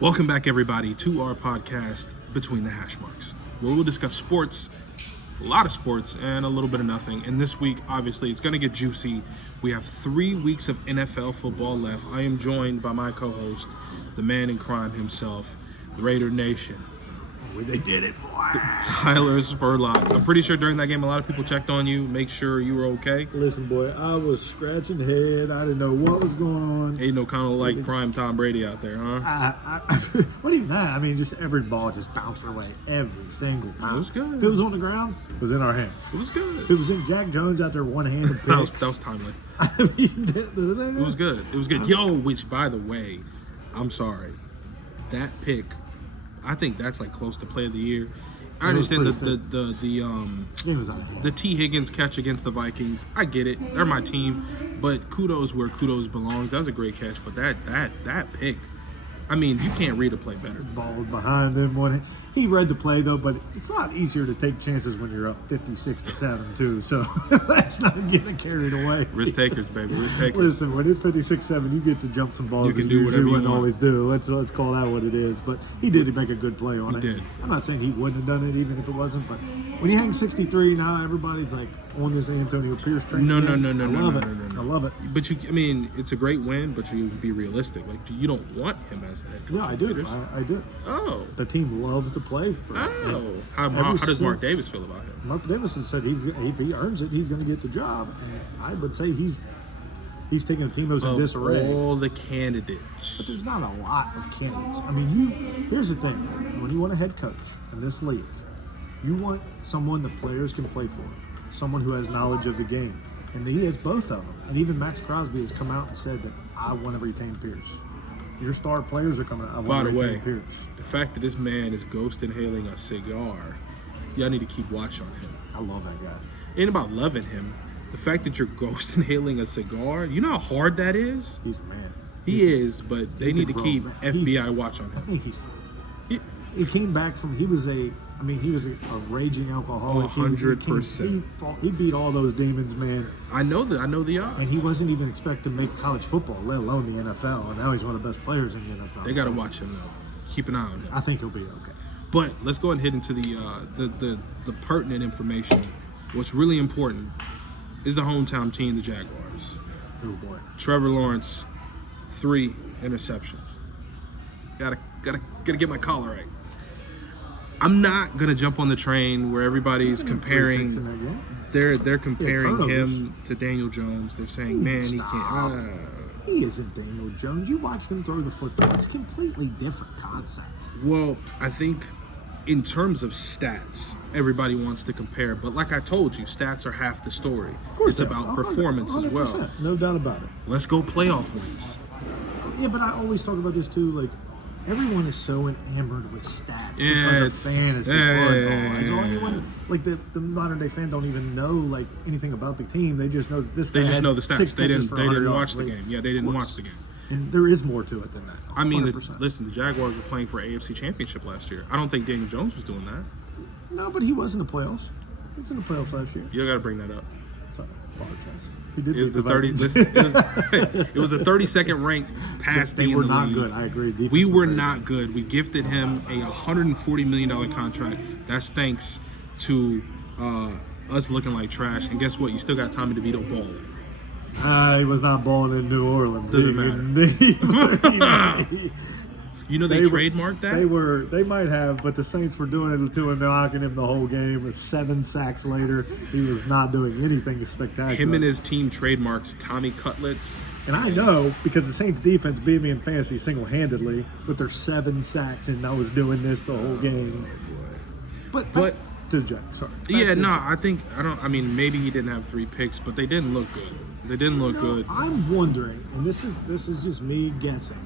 Welcome back, everybody, to our podcast, Between the Hashmarks, where we'll discuss sports, a lot of sports, and a little bit of nothing. And this week, obviously, it's going to get juicy. We have 3 weeks of NFL football left. I am joined by my co-host, the man in crime himself, the Raider Nation. They did it, boy. Tyler Spurlock. I'm pretty sure during that game, a lot of people checked on you, make sure you were okay. Listen, boy, I was scratching head. I didn't know what was going on. Ain't no kind of like prime Tom Brady out there, huh? What even that? I mean, just every ball just bounced away every single time. It was good. If it was on the ground, it was in our hands. It was good. If it was in Jack Jones out there one-handed picks. that was timely. I mean, It was good. It was good. Yo, which, by the way, I'm sorry. That pick, I think that's like close to play of the year. I understand the T. Higgins catch against the Vikings. I get it. They're my team. But kudos where kudos belongs. That was a great catch. But that pick, I mean, you can't read a play better. Ball was behind him. He read the play, though, but it's a lot easier to take chances when you're up 56-7, too. So let's not get carried away. Risk takers, baby. Risk takers. Listen, when it's 56-7, you get to jump some balls. You can do whatever you want. Always do. Let's call that what it is. But he did make a good play on it. He did. I'm not saying he wouldn't have done it even if it wasn't, but when you hang 63, now everybody's like on this Antonio Pierce train. No. I love it. But I mean, it's a great win, but you be realistic. Like, you don't want him as the head coach. Yeah, I do. I do. Oh. The team loves to play for him. Oh. How does Mark Davis feel about him? Mark Davis has said if he earns it, he's going to get the job. And I would say he's taking a team that was in disarray. All the candidates. But there's not a lot of candidates. I mean, here's the thing. When you want a head coach in this league, you want someone the players can play for, someone who has knowledge of the game. And he has both of them. And even Max Crosby has come out and said that I want to retain Pierce. Your star players are coming out. I want to retain Pierce. The fact that this man is ghost inhaling a cigar, y'all need to keep watch on him. I love that guy. It ain't about loving him. The fact that you're ghost inhaling a cigar, you know how hard that is? He's a man. He is, but they need to keep FBI watch on him. I think he's he came back from, he was a raging alcoholic. 100%. He beat all those demons, man. I know the odds. And he wasn't even expected to make college football, let alone the NFL. And now he's one of the best players in the NFL. They got to watch him, though. Keep an eye on him. I think he'll be okay. But let's go ahead and hit into the pertinent information. What's really important is the hometown team, the Jaguars. Oh, boy. Trevor Lawrence, 3 interceptions. Gotta get my collar right. I'm not gonna jump on the train where everybody's comparing. They're comparing him to Daniel Jones. They're saying, man, he can't. He isn't Daniel Jones. You watch them throw the football. It's a completely different concept. Well, I think in terms of stats, everybody wants to compare. But like I told you, stats are half the story. Of course, it's about performance as well. No doubt about it. Let's go playoff wins. Yeah, but I always talk about this too. Like, everyone is so enamored with stats because of fantasy football. Anyone, like the modern day fan don't even know like anything about the team. They just know that this guy. They just know the stats. They didn't watch the yards. game. Yeah, they didn't watch the game. And there is more to it than that. 100%. I mean, listen, the Jaguars were playing for AFC Championship last year. I don't think Daniel Jones was doing that. No, but he was in the playoffs. He was in the playoffs last year. You got to bring that up. Sorry, It was the 32nd ranked pass They D were in the not league. good. I agree. We were not good. We gifted him a $140 million contract. That's thanks to us looking like trash. And guess what? You still got Tommy DeVito balling. He was not balling in New Orleans. Doesn't matter. You know they trademarked that? They might have, but the Saints were doing it to him, knocking him the whole game. With 7 sacks later, he was not doing anything spectacular. Him and his team trademarked Tommy Cutlets. And I know because the Saints defense beat me in fantasy single-handedly with their 7 sacks, and I was doing this the whole game. But to the Jags, sorry. Yeah, no, I mean, maybe he didn't have 3 picks, but they didn't look good. They didn't look good. I'm wondering, and this is just me guessing.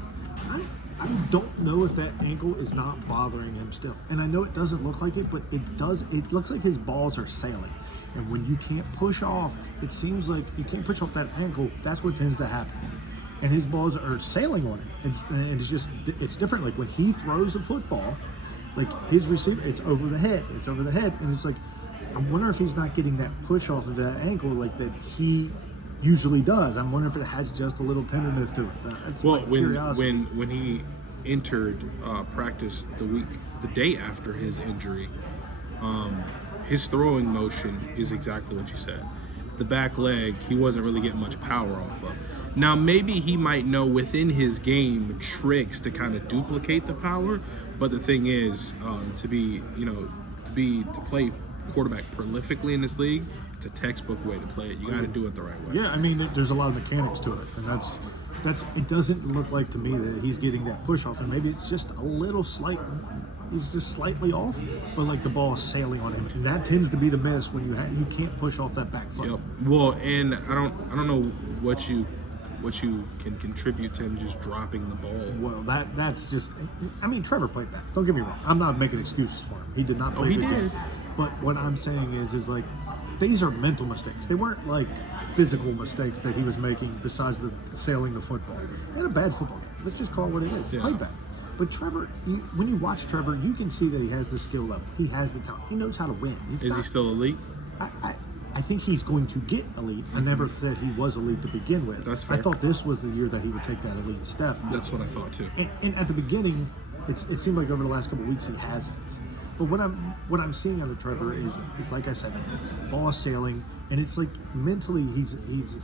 I don't know if that ankle is not bothering him still. And I know it doesn't look like it, but it does. It looks like his balls are sailing. And when you can't push off, it seems like you can't push off that ankle. That's what tends to happen. And his balls are sailing on it. It's different. Like when he throws a football, like his receiver, it's over the head. And it's like, I wonder if he's not getting that push off of that ankle like that he usually does. I'm wondering if it has just a little tenderness to it. That's well, when he entered practice the day after his injury, his throwing motion is exactly what you said. The back leg, he wasn't really getting much power off of. Now, maybe he might know within his game tricks to kind of duplicate the power, but the thing is, to play quarterback prolifically in this league, it's a textbook way to play it. You got to do it the right way. Yeah, I mean, there's a lot of mechanics to it, and that's. It doesn't look like to me that he's getting that push off, and maybe it's just a little slight. He's just slightly off, but like the ball is sailing on him, and that tends to be the miss when you can't push off that back foot. Yep. Well, and I don't know what you can contribute to him just dropping the ball. Well, that's just. I mean, Trevor played that. Don't get me wrong. I'm not making excuses for him. He did not play. He the did. game. But what I'm saying is like these are mental mistakes. They weren't like physical mistakes that he was making besides the sailing the football. He had a bad football game. Let's just call it what it is. He played bad. But Trevor, when you watch Trevor, you can see that he has the skill level. He has the talent. He knows how to win. Is he still elite? I think he's going to get elite. I never said he was elite to begin with. That's fair. I thought this was the year that he would take that elite step. That's what I thought too. And at the beginning, it seemed like over the last couple of weeks he hasn't. But what I'm seeing out of Trevor is like I said, ball sailing, and it's like mentally he's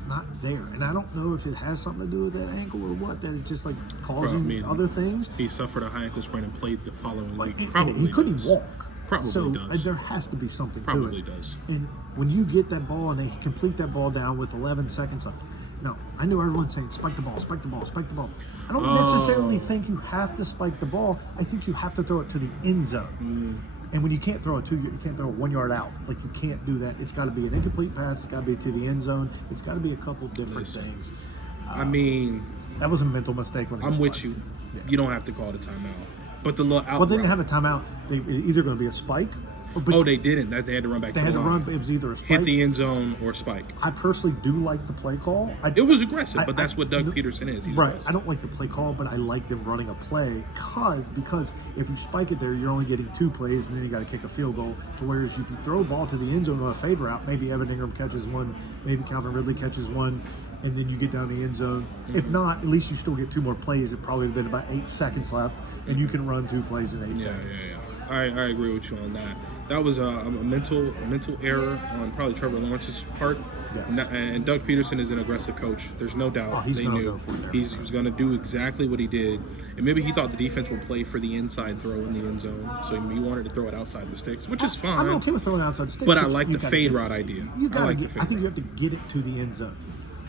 not there. And I don't know if it has something to do with that ankle or what, that it's just like causing other things. He suffered a high ankle sprain and played the following week. Probably he couldn't walk. Probably does. There has to be something Probably to it. Does. And when you get that ball and they complete that ball down with 11 seconds left. Now, I know everyone's saying spike the ball, spike the ball, spike the ball. I don't necessarily think you have to spike the ball. I think you have to throw it to the end zone. And when you can't throw you can't throw 1 yard out. Like, you can't do that. It's got to be an incomplete pass. It's got to be to the end zone. It's got to be a couple different things. I mean, that was a mental mistake. I'm with you. Yeah. You don't have to call it a timeout. But the little out. Well, they didn't have a timeout. They either going to be a spike. They didn't. They had to run back to the line. They had to run. It was either a spike, hit the end zone or spike. I personally do like the play call. It was aggressive, but that's what Doug Peterson is. He's right. aggressive. I don't like the play call, but I like them running a play because if you spike it there, you're only getting 2 plays, and then you got to kick a field goal. To whereas if you throw a ball to the end zone on a fade route, maybe Evan Ingram catches one, maybe Calvin Ridley catches one, and then you get down the end zone. If not, at least you still get 2 more plays. It probably would have been about 8 seconds left, and you can run 2 plays in 8 seconds. Yeah. I agree with you on that. That was a mental error on probably Trevor Lawrence's part. Yes. And Doug Peterson is an aggressive coach. There's no doubt. They knew he was going to do exactly what he did. And maybe he thought the defense would play for the inside throw in the end zone. So he wanted to throw it outside the sticks, which is fine. I'm okay with throwing outside the sticks. But I like the fade route idea. I think you have to get it to the end zone.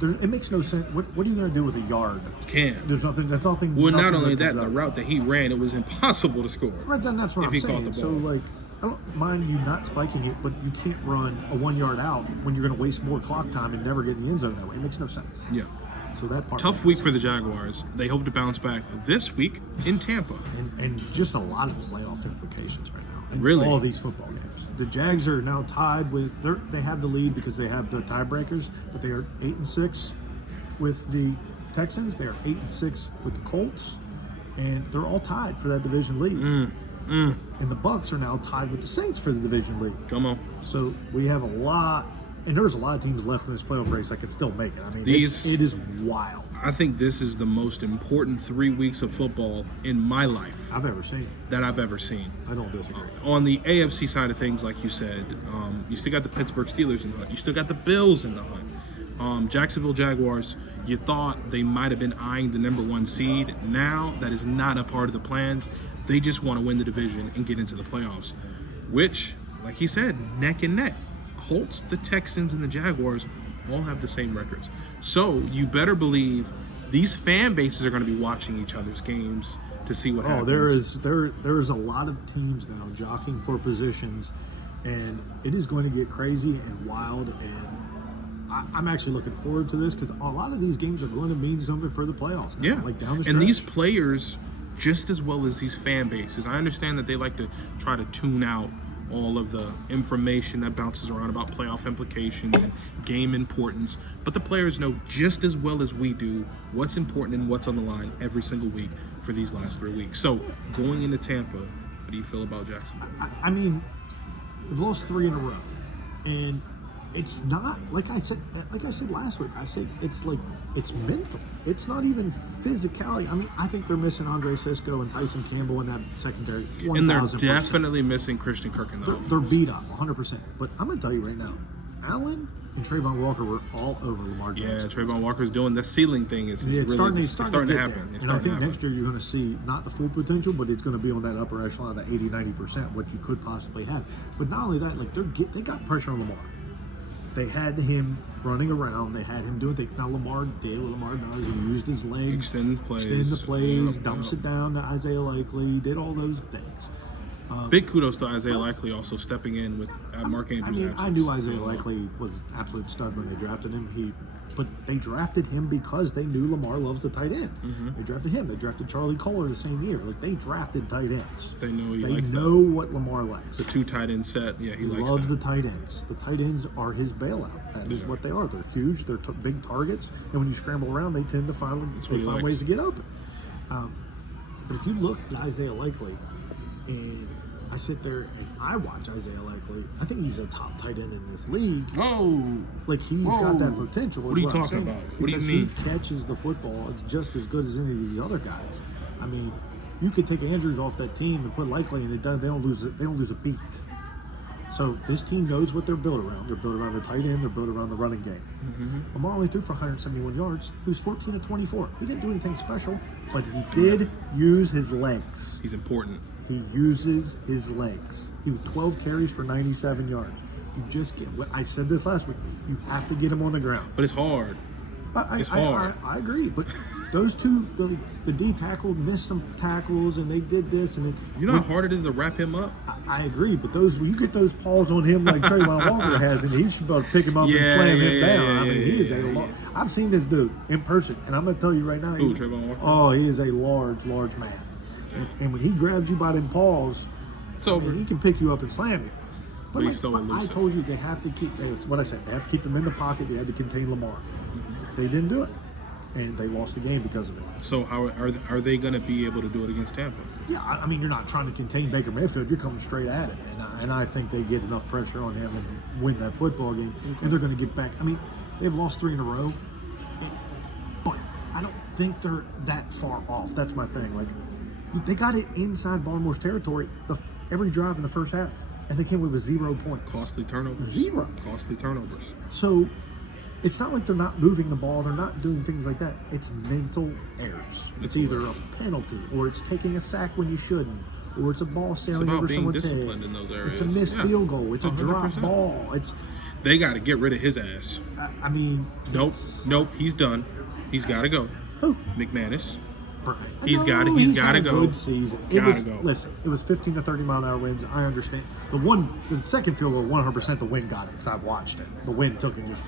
It makes no sense. What are you going to do with a yard? You can't. There's nothing. Well, not only that, the route that he ran, it was impossible to score. Right, then that's what I'm saying. So, like, I don't mind you not spiking it, but you can't run a 1 yard out when you're going to waste more clock time and never get in the end zone that way. It makes no sense. Yeah. So that part. Tough week for the Jaguars. They hope to bounce back this week in Tampa. And just a lot of playoff implications right now. In really? All these football games. The Jags are now tied with. They have the lead because they have the tiebreakers, but they are 8-6 with the Texans. They are 8-6 with the Colts, and they're all tied for that division lead. And the Bucs are now tied with the Saints for the division lead. Come on. So we have a lot, and there's a lot of teams left in this playoff race that can still make it. I mean, it is wild. I think this is the most important 3 weeks of football in my life I've ever seen. That I've ever seen. I don't disagree. On the AFC side of things, like you said, you still got the Pittsburgh Steelers in the hunt. You still got the Bills in the hunt. Jacksonville Jaguars, you thought they might have been eyeing the number 1 seed. Now that is not a part of the plans. They just want to win the division and get into the playoffs, which, like he said, neck and neck. Colts, the Texans, and the Jaguars all have the same records. So you better believe these fan bases are going to be watching each other's games to see what happens. There is a lot of teams now jockeying for positions, and it is going to get crazy and wild. And I'm actually looking forward to this because a lot of these games are going to mean something for the playoffs now, yeah, like down the stretch. And these players, just as well as these fan bases, I understand that they like to try to tune out all of the information that bounces around about playoff implications and game importance, but the players know just as well as we do what's important and what's on the line every single week for these last 3 weeks. So going into Tampa, what do you feel about Jacksonville? I mean, we've lost 3 in a row, and it's not like I said last week. I said it's like it's mental. It's not even physicality. I mean, I think they're missing Andre Sisco and Tyson Campbell in that secondary. 1, and they're definitely missing Christian Kirk in the offense. They're beat up 100%. But I'm going to tell you right now, Allen and Trayvon Walker were all over Lamar Jackson. Yeah, Trayvon Walker's doing the ceiling thing. It's starting to happen. And I think next year you're going to see not the full potential, but it's going to be on that upper echelon, that 80-90%, what you could possibly have. But not only that, like they got pressure on Lamar. They had him running around. They had him doing things. Now Lamar did what Lamar does. He used his legs, extend the plays, dumps it down to Isaiah Likely. Did all those things. Big kudos to Isaiah Likely also stepping in with Mark Andrews' absence. I knew Isaiah Likely was an absolute stud when they drafted him. But they drafted him because they knew Lamar loves the tight end. Mm-hmm. They drafted him. They drafted Charlie Kohler the same year. Like they drafted tight ends. They know what Lamar likes. The 2 tight end set. Yeah, he loves the tight ends. The tight ends are his bailout. That is what they are. They're huge. They're big targets. And when you scramble around, they tend to find ways to get open. But if you look at Isaiah Likely, and I sit there and I watch Isaiah Likely, I think he's a top tight end in this league. Like he's got that potential. What are you talking about? What do you mean? He catches the football. It's just as good as any of these other guys. I mean, you could take Andrews off that team and put Likely, and they don't lose a beat. So this team knows what they're built around. They're built around the tight end. They're built around the running game. Mm-hmm. Lamar only threw for 171 yards. He was 14 of 24. He didn't do anything special, but he did use his legs. He's important. He uses his legs. He was 12 carries for 97 yards. You just get. I said this last week. You have to get him on the ground. But it's hard. It's hard. I agree, but those two, the D tackle missed some tackles, and they did this, and you know how hard it is to wrap him up. I agree, but when you get those paws on him like Trayvon Walker has, and he should be able to pick him up and slam him down. I mean, he is I've seen this dude in person, and I'm going to tell you right now. Trayvon Walker? Oh, he is a large man. And when he grabs you by them paws, it's over. He can pick you up and slam you. But he's so elusive. I told you they have to keep. That's what I said. They have to keep him in the pocket. They had to contain Lamar. They didn't do it, and they lost the game because of it. So how are they going to be able to do it against Tampa? Yeah, I mean, you're not trying to contain Baker Mayfield. You're coming straight at it, and I think they get enough pressure on him and win that football game, and they're going to get back. I mean, they've lost 3 in a row, but I don't think they're that far off. That's my thing. Like, they got it inside Baltimore's territory every drive in the first half, and they came away with 0 points. Costly turnovers. 0. Costly turnovers. So it's not like they're not moving the ball. They're not doing things like that. It's mental errors. It's either a penalty, or it's taking a sack when you shouldn't, or it's a ball sailing over someone's head. In those areas. It's a missed field goal. It's 100%. A drop ball. They got to get rid of his ass. I mean, nope. He's done. He's got to go. Who? McManus. Right. He's got to go. Good season. Listen, it was 15 to 30 mile an hour winds. I understand. The second field goal, 100% the wind got it because I watched it. The wind took it and just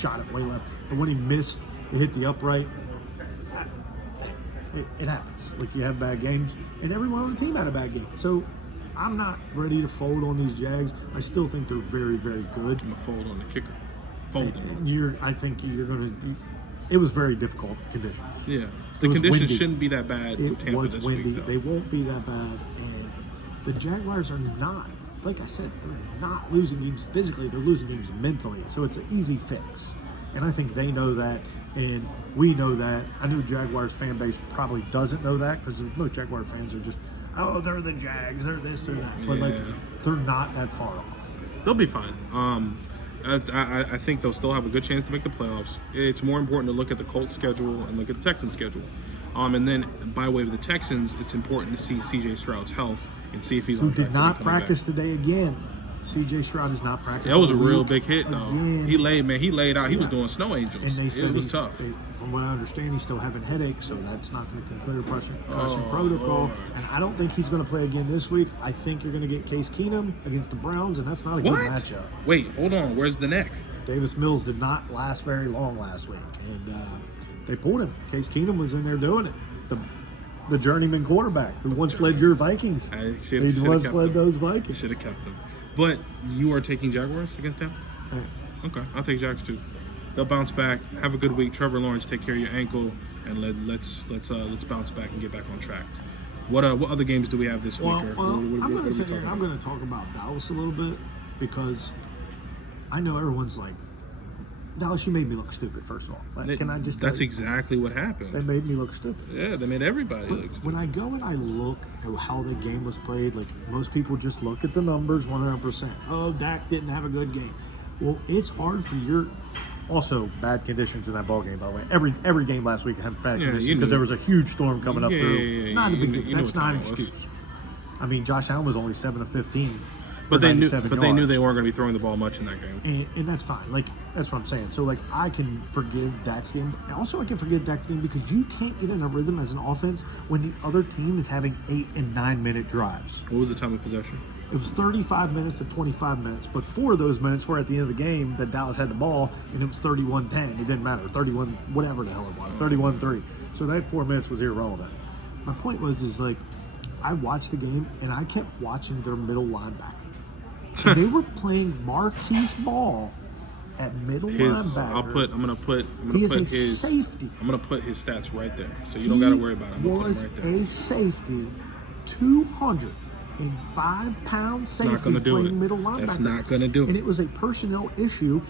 shot it way left. But when he missed, it hit the upright. It happens. Like, you have bad games, and everyone on the team had a bad game. So I'm not ready to fold on these Jags. I still think they're very, very good. I'm gonna fold on the kicker. I think you're gonna. It was very difficult conditions. Yeah, the conditions shouldn't be that bad. It was windy. They won't be that bad, and the Jaguars are not. Like I said, they're not losing games physically. They're losing games mentally. So it's an easy fix, and I think they know that, and we know that. I know Jaguars fan base probably doesn't know that because most Jaguar fans are just, oh, they're the Jags, they're this, they're that. But they're not that far off. They'll be fine. I think they'll still have a good chance to make the playoffs. It's more important to look at the Colts schedule and look at the Texans schedule. And then by way of the Texans, it's important to see C.J. Stroud's health and see if he's on track. Who did not practice today again. C.J. Stroud is not practicing. That was a real big hit, though. Again. He laid out. He was doing snow angels. And they said it was tough. From what I understand, he's still having headaches, so that's not going to conclude concussion protocol. Lord. And I don't think he's going to play again this week. I think you're going to get Case Keenum against the Browns, and that's not a good matchup. Wait, hold on. Where's the neck? Davis Mills did not last very long last week, and they pulled him. Case Keenum was in there doing it. The journeyman quarterback who once led your Vikings. He once led those Vikings. Should have kept them. But you are taking Jaguars against them? Okay, I'll take Jags too. They'll bounce back. Have a good week. Trevor Lawrence, take care of your ankle, and let's bounce back and get back on track. What other games do we have this week? I'm going to sit here and I'm going to talk about Dallas a little bit because I know everyone's like, Dallas, you made me look stupid, first of all. Can I just That's exactly what happened. They made me look stupid. Yeah, they made everybody look stupid. When I go and I look at how the game was played, like most people just look at the numbers 100%. Oh, Dak didn't have a good game. Well, it's hard for your... Also, bad conditions in that ball game, by the way. Every game last week had bad conditions because there was a huge storm coming up through. Yeah, not a big deal. That's not an excuse. I mean, Josh Allen was only 7 of 15. But they knew they weren't going to be throwing the ball much in that game. And that's fine. Like, that's what I'm saying. So, like, I can forgive Dak's game. Also, I can forgive Dak's game because you can't get in a rhythm as an offense when the other team is having 8 and 9 minute drives. What was the time of possession? It was 35 minutes to 25 minutes, but 4 of those minutes were at the end of the game that Dallas had the ball, and it was 31-10. It didn't matter. 31, whatever the hell it was. 31-3. So that 4 minutes was irrelevant. My point was like, I watched the game, and I kept watching their middle linebacker. So they were playing Marquise ball at middle linebacker. I'm gonna put his safety. I'm gonna put his stats right there, so you don't got to worry about it. He was a safety, 205-pound safety playing middle linebacker. That's not gonna do it. And it was a personnel issue,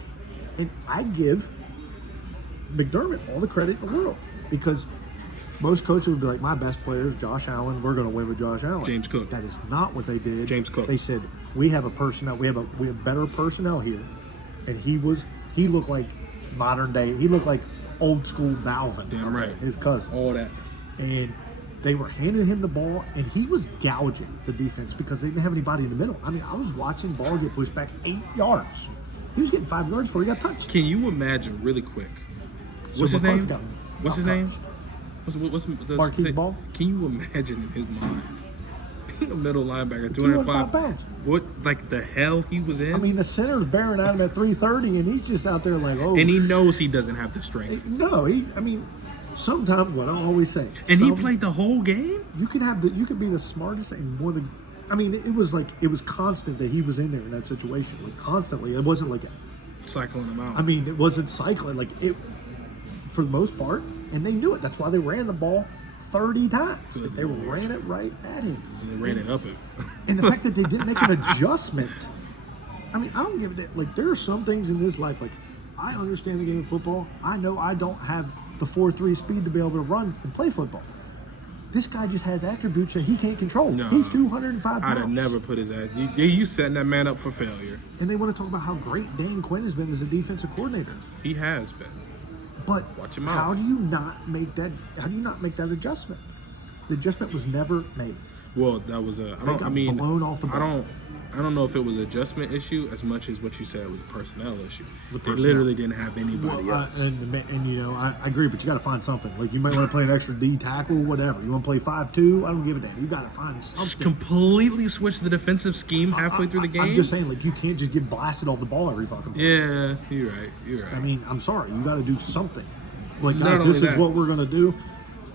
and I give McDermott all the credit in the world because most coaches would be like, my best player is Josh Allen. We're going to win with Josh Allen. James Cook. That is not what they did. James Cook. They said, we have better personnel here. And he looked like modern day. He looked like old school Malvin. Damn right. His cousin. All that. And they were handing him the ball, and he was gouging the defense because they didn't have anybody in the middle. I mean, I was watching ball get pushed back 8 yards. He was getting 5 yards before he got touched. Can you imagine really quick? What's his name? What's his name? What's Marquise Ball? Can you imagine in his mind being a middle linebacker, 205 pounds? What, like the hell he was in? I mean, the center's bearing at him at 330, and he's just out there like, oh. And he knows he doesn't have the strength. No, sometimes what I always say. And he played the whole game? You could be the smartest and one of the. I mean, it was constant that he was in there in that situation, like constantly. It wasn't like cycling him out. I mean, it wasn't cycling like it for the most part. And they knew it. That's why they ran the ball 30 times. They ran it right at him. And they ran it up him. And the fact that they didn't make an adjustment. I mean, I don't give a damn. Like, there are some things in this life. Like, I understand the game of football. I know I don't have the 4.3 speed to be able to run and play football. This guy just has attributes that he can't control. No, he's 205 pounds. I'd have never put his ass. You setting that man up for failure. And they want to talk about how great Dan Quinn has been as a defensive coordinator. He has been. But watch him how do you not make that? How do you not make that adjustment? The adjustment was never made. Well, that was a. Blown off the ball. I don't know if it was an adjustment issue as much as what you said was a personnel issue. They literally didn't have anybody else. And you know, I agree, but you got to find something. Like, you might want to play an extra D tackle, whatever. You want to play 5-2? I don't give a damn. You got to find something. Completely switch the defensive scheme halfway through the game. I'm just saying, like, you can't just get blasted off the ball every fucking play. Yeah, you're right. I mean, I'm sorry. You got to do something. Like, guys, this is what we're gonna do.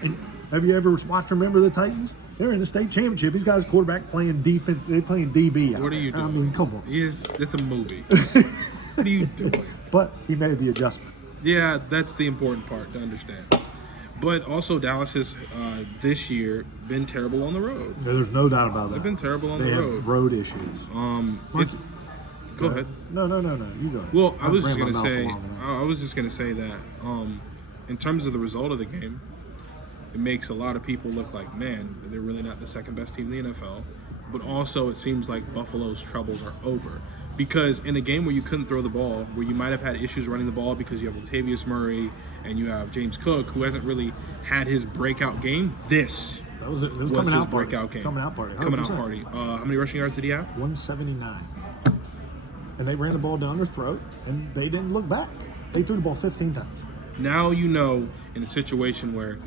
And have you ever watched Remember the Titans? They're in the state championship. These guys quarterback playing defense. They're playing DB. What are you doing? I mean, come on. It's a movie. What are you doing? But he made the adjustment. Yeah, that's the important part to understand. But also, Dallas has this year been terrible on the road. There's no doubt about that. They've been terrible on the road. They have road issues. Go ahead. No. You go ahead. Well, I was just gonna say that in terms of the result of the game, it makes a lot of people look like, man, they're really not the second best team in the NFL. But also, it seems like Buffalo's troubles are over. Because in a game where you couldn't throw the ball, where you might have had issues running the ball because you have Latavius Murray and you have James Cook, who hasn't really had his breakout game, this was his breakout game. Coming out party. How many rushing yards did he have? 179. And they ran the ball down their throat, and they didn't look back. They threw the ball 15 times. Now you know, in a situation where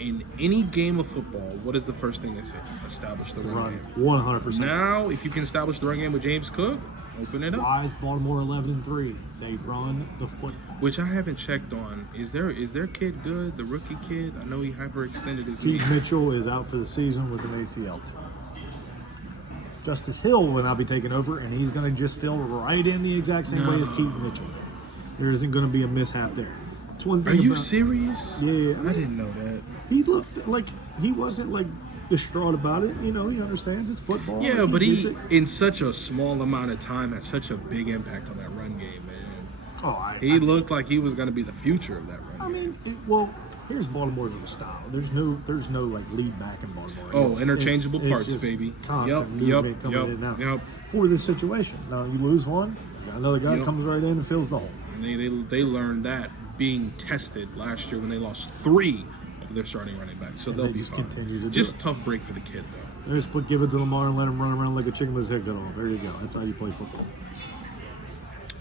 in any game of football, what is the first thing they say? Establish the run game. 100%. Now, if you can establish the run game with James Cook, open it up. Why is Baltimore 11-3? They run the football. Which I haven't checked on. Is their kid good? The rookie kid? I know he hyperextended his knee. Keith Mitchell is out for the season with an ACL. Justice Hill will now be taking over, and he's going to just fill right in the exact same way as Keith Mitchell. There isn't going to be a mishap there. It's one thing. Are you serious? Yeah. I didn't know that. He looked like he wasn't like distraught about it. You know, he understands it's football. Yeah, but he in such a small amount of time had such a big impact on that run game, man. He looked like he was going to be the future of that run. I mean, here's Baltimore's of a style. There's no like lead back in Baltimore. Oh, interchangeable parts, baby. Constant movement coming in and out for this situation. Now you lose one, another guy comes right in and fills the hole. And they learned that being tested last year when they lost 3 of their starting running backs. So they'll be fine. Just tough break for the kid, though. Just give it to Lamar and let him run around like a chicken with his head cut off. There you go. That's how you play football.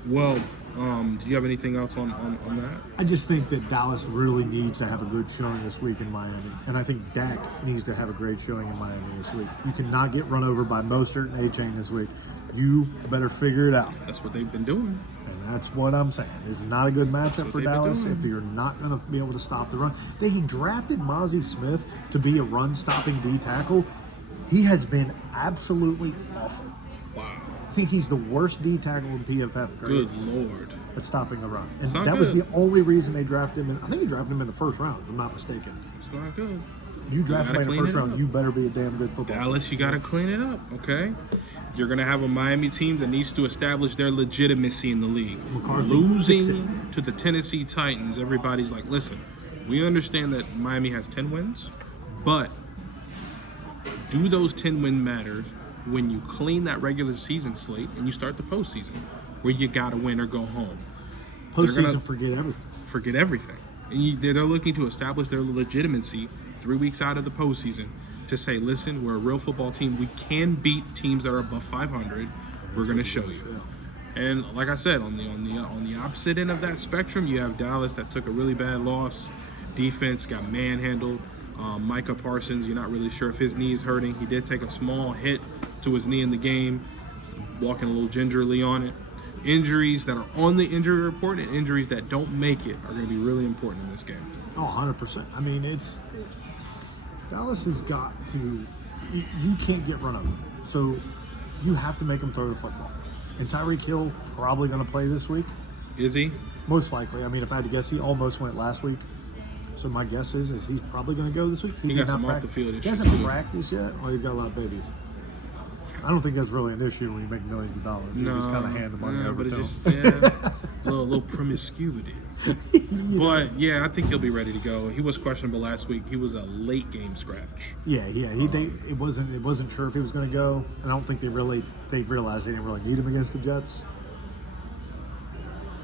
Well, do you have anything else on that? I just think that Dallas really needs to have a good showing this week in Miami. And I think Dak needs to have a great showing in Miami this week. You cannot get run over by Mostert and A-Chain this week. You better figure it out. That's what they've been doing. And that's what I'm saying. This is not a good matchup for Dallas if you're not going to be able to stop the run. They drafted Mozzie Smith to be a run-stopping D tackle. He has been absolutely awful. Wow. I think he's the worst D tackle in PFF. Good Lord. At stopping the run. And that was the only reason they drafted him. I think they drafted him in the first round, if I'm not mistaken. It's not good. You draft him in the first round, you better be a damn good football player. Dallas, you got to clean it up, okay? You're going to have a Miami team that needs to establish their legitimacy in the league. Losing to the Tennessee Titans, everybody's like, listen, we understand that Miami has 10 wins, but do those 10 wins matter when you clean that regular season slate and you start the postseason, where you got to win or go home? Postseason, forget everything. Forget everything. And they're looking to establish their legitimacy 3 weeks out of the postseason to say, listen, we're a real football team. We can beat teams that are above 500. We're going to show you. And like I said, on the opposite end of that spectrum, you have Dallas that took a really bad loss. Defense got manhandled. Micah Parsons, you're not really sure if his knee is hurting. He did take a small hit to his knee in the game, walking a little gingerly on it. Injuries that are on the injury report and injuries that don't make it are going to be really important in this game. Oh, 100%. I mean, Dallas has got to, you can't get run over. So you have to make them throw the football. And Tyreek Hill probably going to play this week. Is he? Most likely. I mean, if I had to guess, he almost went last week. So my guess is he's probably going to go this week. He got some off the field issues. He hasn't practiced yet, or he's got a lot of babies. I don't think that's really an issue when you make millions of dollars. You just kind of hand the money over to him. A little promiscuity. But yeah, I think he'll be ready to go. He was questionable last week. He was a late game scratch. It wasn't sure if he was going to go. And I don't think they realized they didn't really need him against the Jets.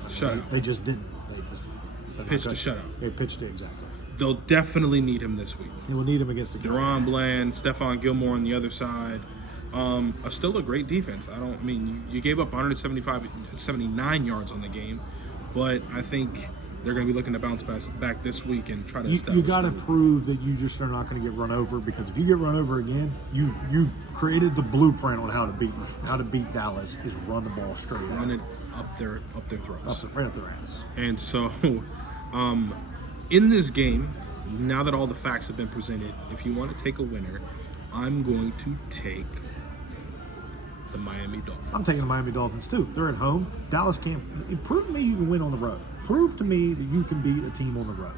Shutout. They just didn't. They pitched a shutout. They pitched it exactly. They'll definitely need him this week. They will need him against the Jets. Deron Bland, Stephon Gilmore on the other side. Still a great defense. You gave up 79 yards on the game, but I think they're going to be looking to bounce back this week and try to establish. You got to prove that you just are not going to get run over, because if you get run over again, you created the blueprint on how to beat Dallas is run the ball straight. Run it up their throats. Right up their ass. And so, in this game, now that all the facts have been presented, if you want to take a winner, I'm going to take the Miami Dolphins. I'm taking the Miami Dolphins too. They're at home. Dallas can't. Prove to me you can win on the road. Prove to me that you can beat a team on the road.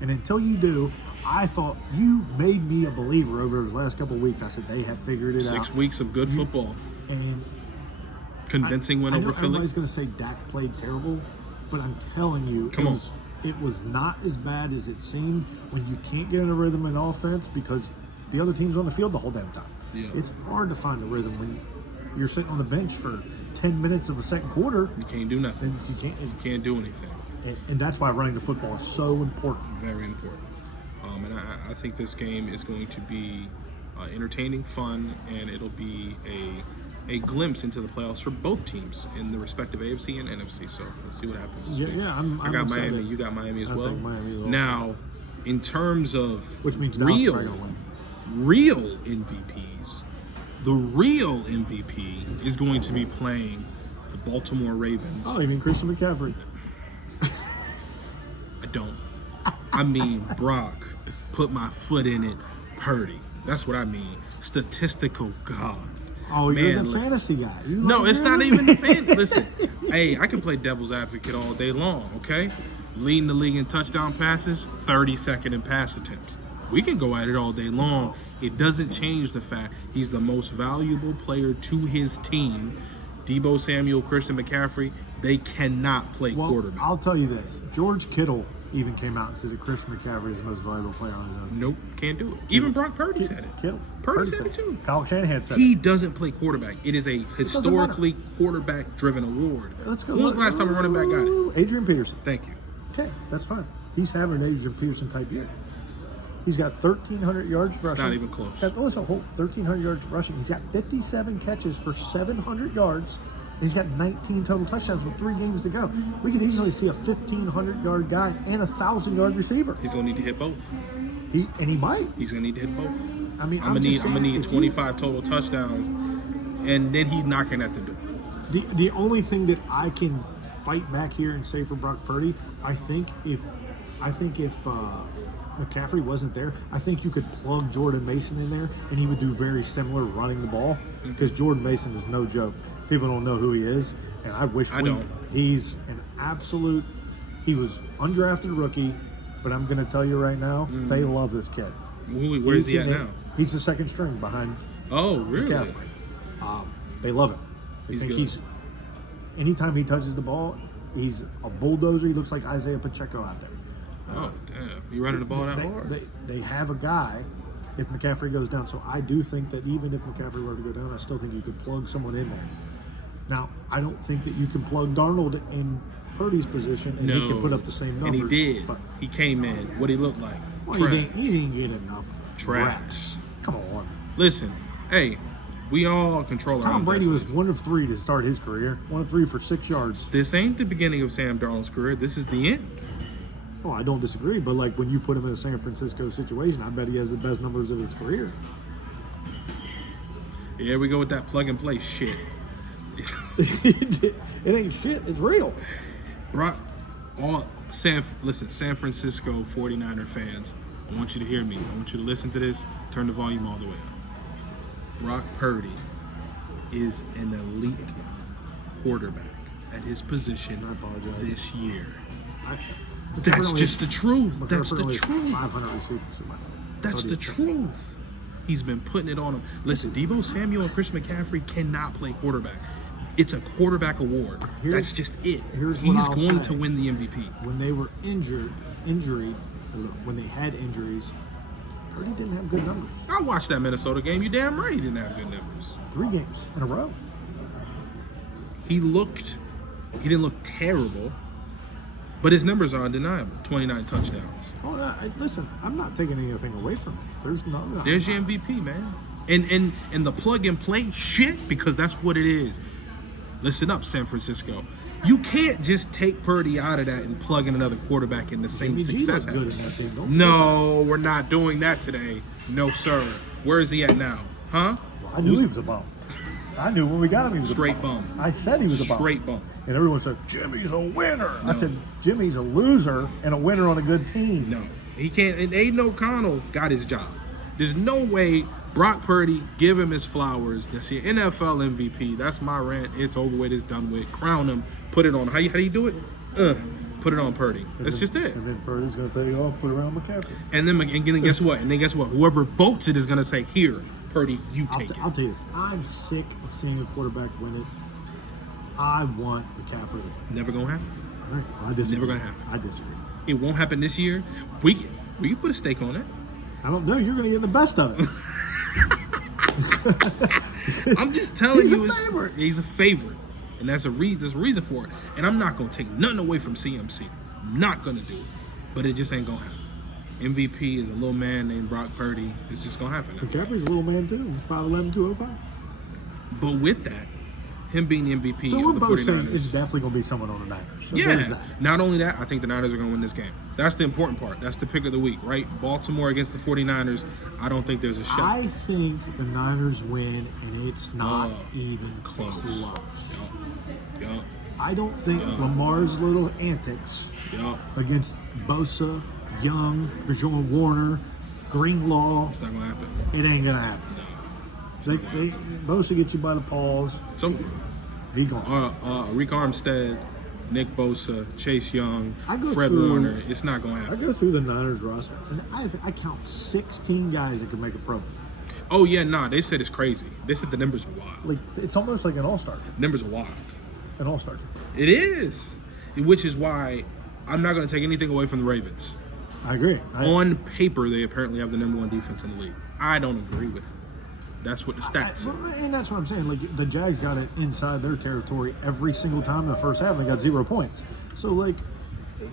And until you do, I thought you made me a believer over those last couple of weeks. I said they have figured it out. 6 weeks of good football. And convincing win over Philly. Everybody's going to say Dak played terrible, but I'm telling you, it was not as bad as it seemed when you can't get in a rhythm in offense because the other team's on the field the whole damn time. Yeah. It's hard to find a rhythm when you're sitting on the bench for 10 minutes of a second quarter. You can't do nothing. You can't do anything. And that's why running the football is so important. Very important. And I think this game is going to be entertaining, fun, and it'll be a glimpse into the playoffs for both teams in the respective AFC and NFC. So let's see what happens this week. I got excited. Miami. You got Miami as well. Miami as now, in terms of which means real MVPs, the real MVP is going to be playing the Baltimore Ravens. Oh, you mean Christian McCaffrey? I don't. I mean Brock. Put my foot in it. Purdy. That's what I mean. Statistical God. Oh, you're the fantasy guy. It's not even the fan. Listen, hey, I can play devil's advocate all day long, okay? Leading the league in touchdown passes, 32nd in pass attempts. We can go at it all day long. It doesn't change the fact he's the most valuable player to his team. Debo Samuel, Christian McCaffrey, they cannot play quarterback. I'll tell you this. George Kittle even came out and said that Christian McCaffrey is the most valuable player on his own. Nope, can't do it. Even Brock Purdy said it. Kittle. Purdy said it too. Kyle Shanahan said He doesn't play quarterback. It is a historically quarterback-driven award. Let's go. When was the last time a running back got it? Adrian Peterson. Thank you. Okay, that's fine. He's having an Adrian Peterson type year. He's got 1,300 yards rushing. It's not even close. Listen, 1,300 yards rushing. He's got 57 catches for 700 yards. And he's got 19 total touchdowns with 3 games to go. We could easily see a 1,500-yard guy and a 1,000-yard receiver. He's gonna need to hit both. He might. He's gonna need to hit both. I mean, I'm gonna need 25 total touchdowns, and then he's knocking at the door. The only thing that I can fight back here and say for Brock Purdy, I think if McCaffrey wasn't there, I think you could plug Jordan Mason in there, and he would do very similar running the ball. Because Jordan Mason is no joke. People don't know who he is, and I wish he's an absolute. He was undrafted rookie, but I'm going to tell you right now, they love this kid. Where is he at now? He's the second string behind. Oh, really? McCaffrey. They love him. They think good. Anytime he touches the ball, he's a bulldozer. He looks like Isaiah Pacheco out there. Oh, damn. You running the ball that hard? They have a guy if McCaffrey goes down. So I do think that even if McCaffrey were to go down, I still think you could plug someone in there. Now, I don't think that you can plug Darnold in Purdy's position and he can put up the same numbers. And he did. But he came in. What he looked like. Well, he didn't get enough reps. Come on. Listen, hey, we all control our own Tom Brady was destiny. 1 of 3 to start his career. 1 of 3 for 6 yards. This ain't the beginning of Sam Darnold's career. This is the end. Oh, I don't disagree, but like when you put him in a San Francisco situation, I bet he has the best numbers of his career. Here we go with that plug and play shit. It ain't shit. It's real. San Francisco 49er fans, I want you to hear me. I want you to listen to this. Turn the volume all the way up. Brock Purdy is an elite quarterback at his position this year. That's just the truth. That's the truth. 500 receivers. That's the truth. He's been putting it on him. Listen, Debo Samuel and Christian McCaffrey cannot play quarterback. It's a quarterback award. That's just it. He's going to win the MVP. When they were when they had injuries, Purdy didn't have good numbers. I watched that Minnesota game. You damn right he didn't have good numbers. 3 games in a row. He didn't look terrible, but his numbers are undeniable. 29 touchdowns. Oh, listen, I'm not taking anything away from him. There's your MVP, man. And the plug and play shit, because that's what it is. Listen up, San Francisco. You can't just take Purdy out of that and plug in another quarterback in the same success. No, we're not doing that today. No, sir. Where is he at now? Huh? Well, I knew he was a bum. I knew when we got him he was straight a bum. bum. I said he was a bum. Straight bum. And everyone said, Jimmy's a winner. No. I said, Jimmy's a loser and a winner on a good team. No, he can't. And Aiden O'Connell got his job. There's no way Brock Purdy, give him his flowers. That's your NFL MVP. That's my rant. It's over with. It's done with. Crown him. Put it on. How do you do it? Put it on Purdy. That's just it. And then Purdy's going to take it off, put it around McCaffrey. And then guess what? And then guess what? Whoever votes it is going to say, here, Purdy, you take it. I'll tell you this. I'm sick of seeing a quarterback win it. I want McCaffrey. Never going to happen. All right. I disagree. Never going to happen. I disagree. It won't happen this year. We can put a stake on it. I don't know. You're going to get the best of it. I'm just telling you, he's a favorite, and there's a reason for it. And I'm not gonna take nothing away from CMC. I'm not gonna do it, but it just ain't gonna happen. MVP is a little man named Brock Purdy. It's just gonna happen. McCaffrey's a little man too. He's 5'11", 205. But with that, him being the MVP so of we're the both 49ers, saying it's definitely gonna be someone on the Niners. So yeah. Not only that, I think the Niners are gonna win this game. That's the important part. That's the pick of the week, right? Baltimore against the 49ers. I don't think there's a shot. I think the Niners win, and it's not even close. Yup. I don't think Lamar's little antics against Bosa, Young, Bjorn Warner, Greenlaw. It's not gonna happen. It ain't gonna happen. No. Bosa gets you by the paws. So he gone. Rick Armstead, Nick Bosa, Chase Young, Fred Warner. It's not going to happen. I go through the Niners roster, and I count 16 guys that could make a Pro Bowl. Oh yeah, nah. They said it's crazy. They said the numbers are wild. Like it's almost like an all-star. Numbers are wild. An all-star. It is, which is why I'm not going to take anything away from the Ravens. I agree. On paper, they apparently have the #1 defense in the league. I don't agree with it. That's what the stats say. And that's what I'm saying. Like the Jags got it inside their territory every single time in the first half. And they got 0 points. So like,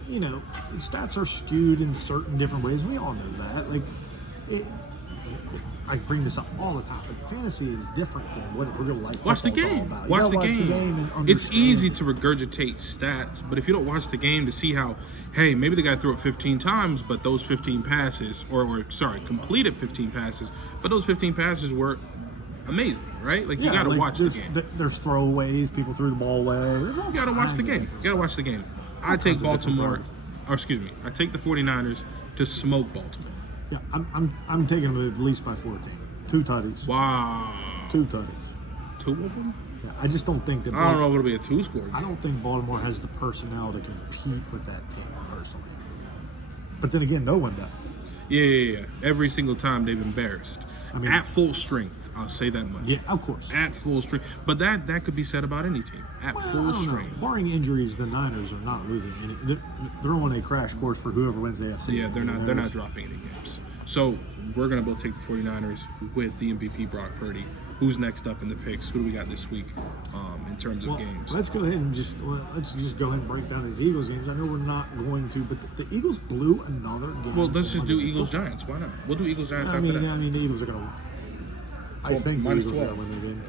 you know, stats are skewed in certain different ways. We all know that. Like, I bring this up all the time, but fantasy is different than what real life. Watch the football's all game. about. Watch the gotta game. and It's understand. easy to regurgitate stats, but if you don't watch the game to see how, hey, maybe the guy threw it 15 times, but those 15 passes, completed 15 passes, but those 15 passes were amazing, right? Like, you got to watch the game. There's throwaways, people threw the ball away. You got to watch the game. You got to watch the game. I take Baltimore, I take the 49ers to smoke Baltimore. Yeah, I'm taking them at least by 14. 2 tutties. Wow. 2 tutties. 2 of them? Yeah, I just don't think that. I don't know if it'll be a 2-score game. I don't think Baltimore has the personnel to compete with that team personally. But then again, no one does. Yeah. Every single time they've embarrassed. I mean, at full strength, I'll say that much. Yeah, of course. At full strength. But that could be said about any team. At full strength. Barring injuries, the Niners are not losing any. They're on a crash course for whoever wins the AFC. Yeah, they're not dropping any games. So we're gonna both take the 49ers with the MVP Brock Purdy. Who's next up in the picks? Who do we got this week in terms of games? Let's go ahead and just go ahead and break down these Eagles games. I know we're not going to, but the Eagles blew another game. Well, let's just do Eagles Giants. Why not? We'll do Eagles Giants after that. I mean, the Eagles are gonna. I think the Eagles are gonna win the game.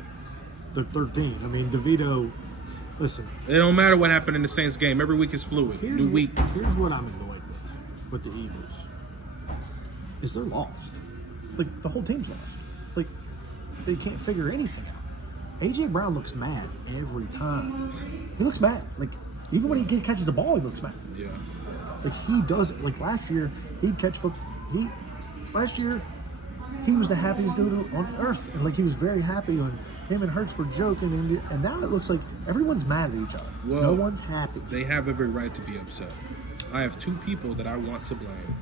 They're 13. I mean, DeVito. Listen. It don't matter what happened in the Saints game. Every week is fluid. New week. Here's what I'm annoyed with the Eagles. Is they're lost. Like the whole team's lost. Like they can't figure anything out. AJ Brown looks mad every time. He looks mad. Like even when he catches the ball, he looks mad. Yeah. Like he does. Like last year, he'd catch foot. Last year, he was the happiest dude on earth, and like he was very happy when him and Hurts were joking, and now it looks like everyone's mad at each other. Well, no one's happy. They have every right to be upset. I have 2 people that I want to blame.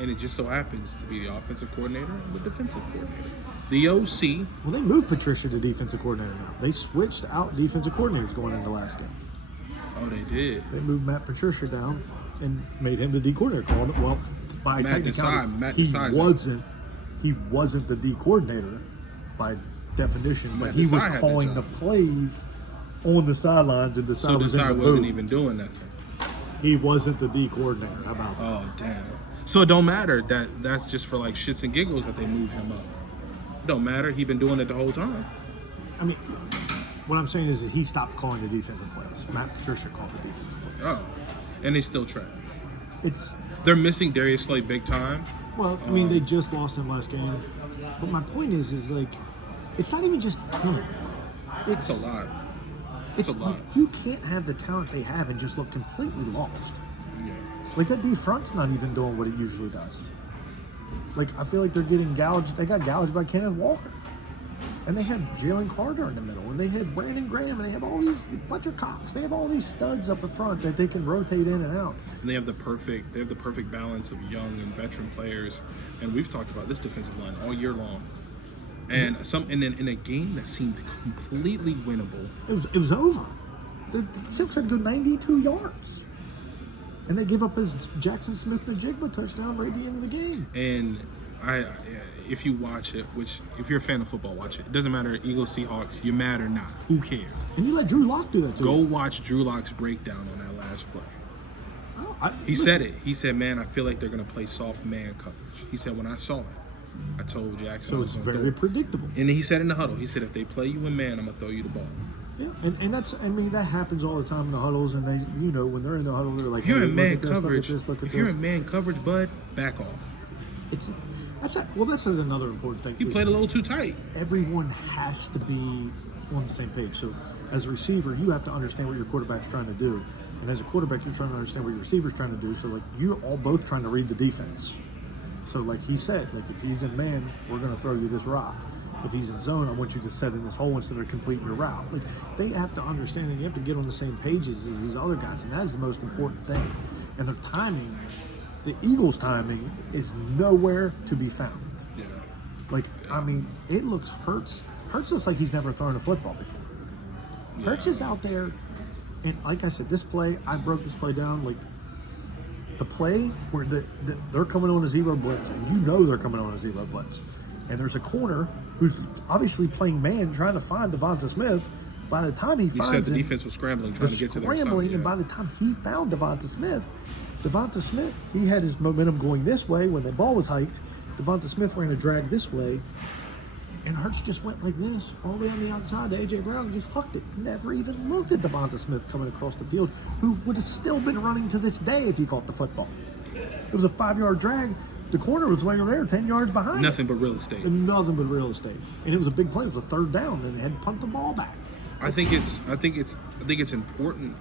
And it just so happens to be the offensive coordinator and the defensive coordinator. The OC. Well, they moved Patricia to defensive coordinator now. They switched out defensive coordinators going into last game. Oh, they did. They moved Matt Patricia down and made him the D coordinator. Well, by technicality, he wasn't the D coordinator by definition, but he was calling the plays on the sidelines, and so Desai wasn't even doing nothing. He wasn't the D coordinator. How about that? Oh, damn. So it don't matter that's just for like shits and giggles that they moved him up. It don't matter. He been doing it the whole time. I mean, what I'm saying is that he stopped calling the defensive plays. Matt Patricia called the defensive plays. Oh, and they still trash. They're missing Darius Slay big time. Well, I mean, they just lost him last game. But my point is like, it's not even just him. It's a lot. It's a lot. You can't have the talent they have and just look completely lost. Yeah. Like that D front's not even doing what it usually does. Like I feel like they're getting gouged. They got gouged by Kenneth Walker, and they had Jalen Carter in the middle, and they had Brandon Graham, and they have all these Fletcher Cox. They have all these studs up in front that they can rotate in and out. And they have the perfect balance of young and veteran players. And we've talked about this defensive line all year long. And in a game that seemed completely winnable. It was over. The Seahawks had to go 92 yards. And they give up his Jackson Smith-Njigba touchdown right at the end of the game. And if you watch it, which if you're a fan of football, watch it. It doesn't matter, Eagles, Seahawks, you're mad or not. Who cares? And you let Drew Lock do that too. Go watch Drew Lock's breakdown on that last play. He said it. He said, man, I feel like they're going to play soft man coverage. He said, when I saw it, I told Jackson. So it's very predictable. And he said in the huddle, he said, if they play you in man, I'm going to throw you the ball. Yeah, and that's, I mean, that happens all the time in the huddles, and they, you know, when they're in the huddle, they're like, if you're hey, in man coverage, if you're in man coverage, bud, back off. That's another important thing. You played a little too tight. Everyone has to be on the same page. So as a receiver, you have to understand what your quarterback's trying to do. And as a quarterback, you're trying to understand what your receiver's trying to do. So, like, you're all both trying to read the defense. So, like he said, like, if he's in man, we're going to throw you this rock. If he's in zone, I want you to set in this hole instead of completing your route. Like, they have to understand, and you have to get on the same pages as these other guys. And that is the most important thing. And their timing, the Eagles' timing, is nowhere to be found. Yeah. Like, I mean, it looks Hurts looks like he's never thrown a football before. Yeah. Hurts is out there, and like I said, this play, I broke this play down. Like, the play where they're coming on a zero blitz, and you know they're coming on a zero blitz. And there's a corner who's obviously playing man, trying to find Devonta Smith. By the time he finds him, said the defense was scrambling, trying to get to their side. Yeah. And by the time he found Devonta Smith, he had his momentum going this way when the ball was hiked. Devonta Smith ran a drag this way, and Hurts just went like this all the way on the outside to A.J. Brown and just hucked it. Never even looked at Devonta Smith coming across the field, who would have still been running to this day if he caught the football. It was a 5-yard drag. The corner was way over there, 10 yards behind. Nothing but real estate. Nothing but real estate. And it was a big play. It was a 3rd down, and they had to punt the ball back. I think it's important,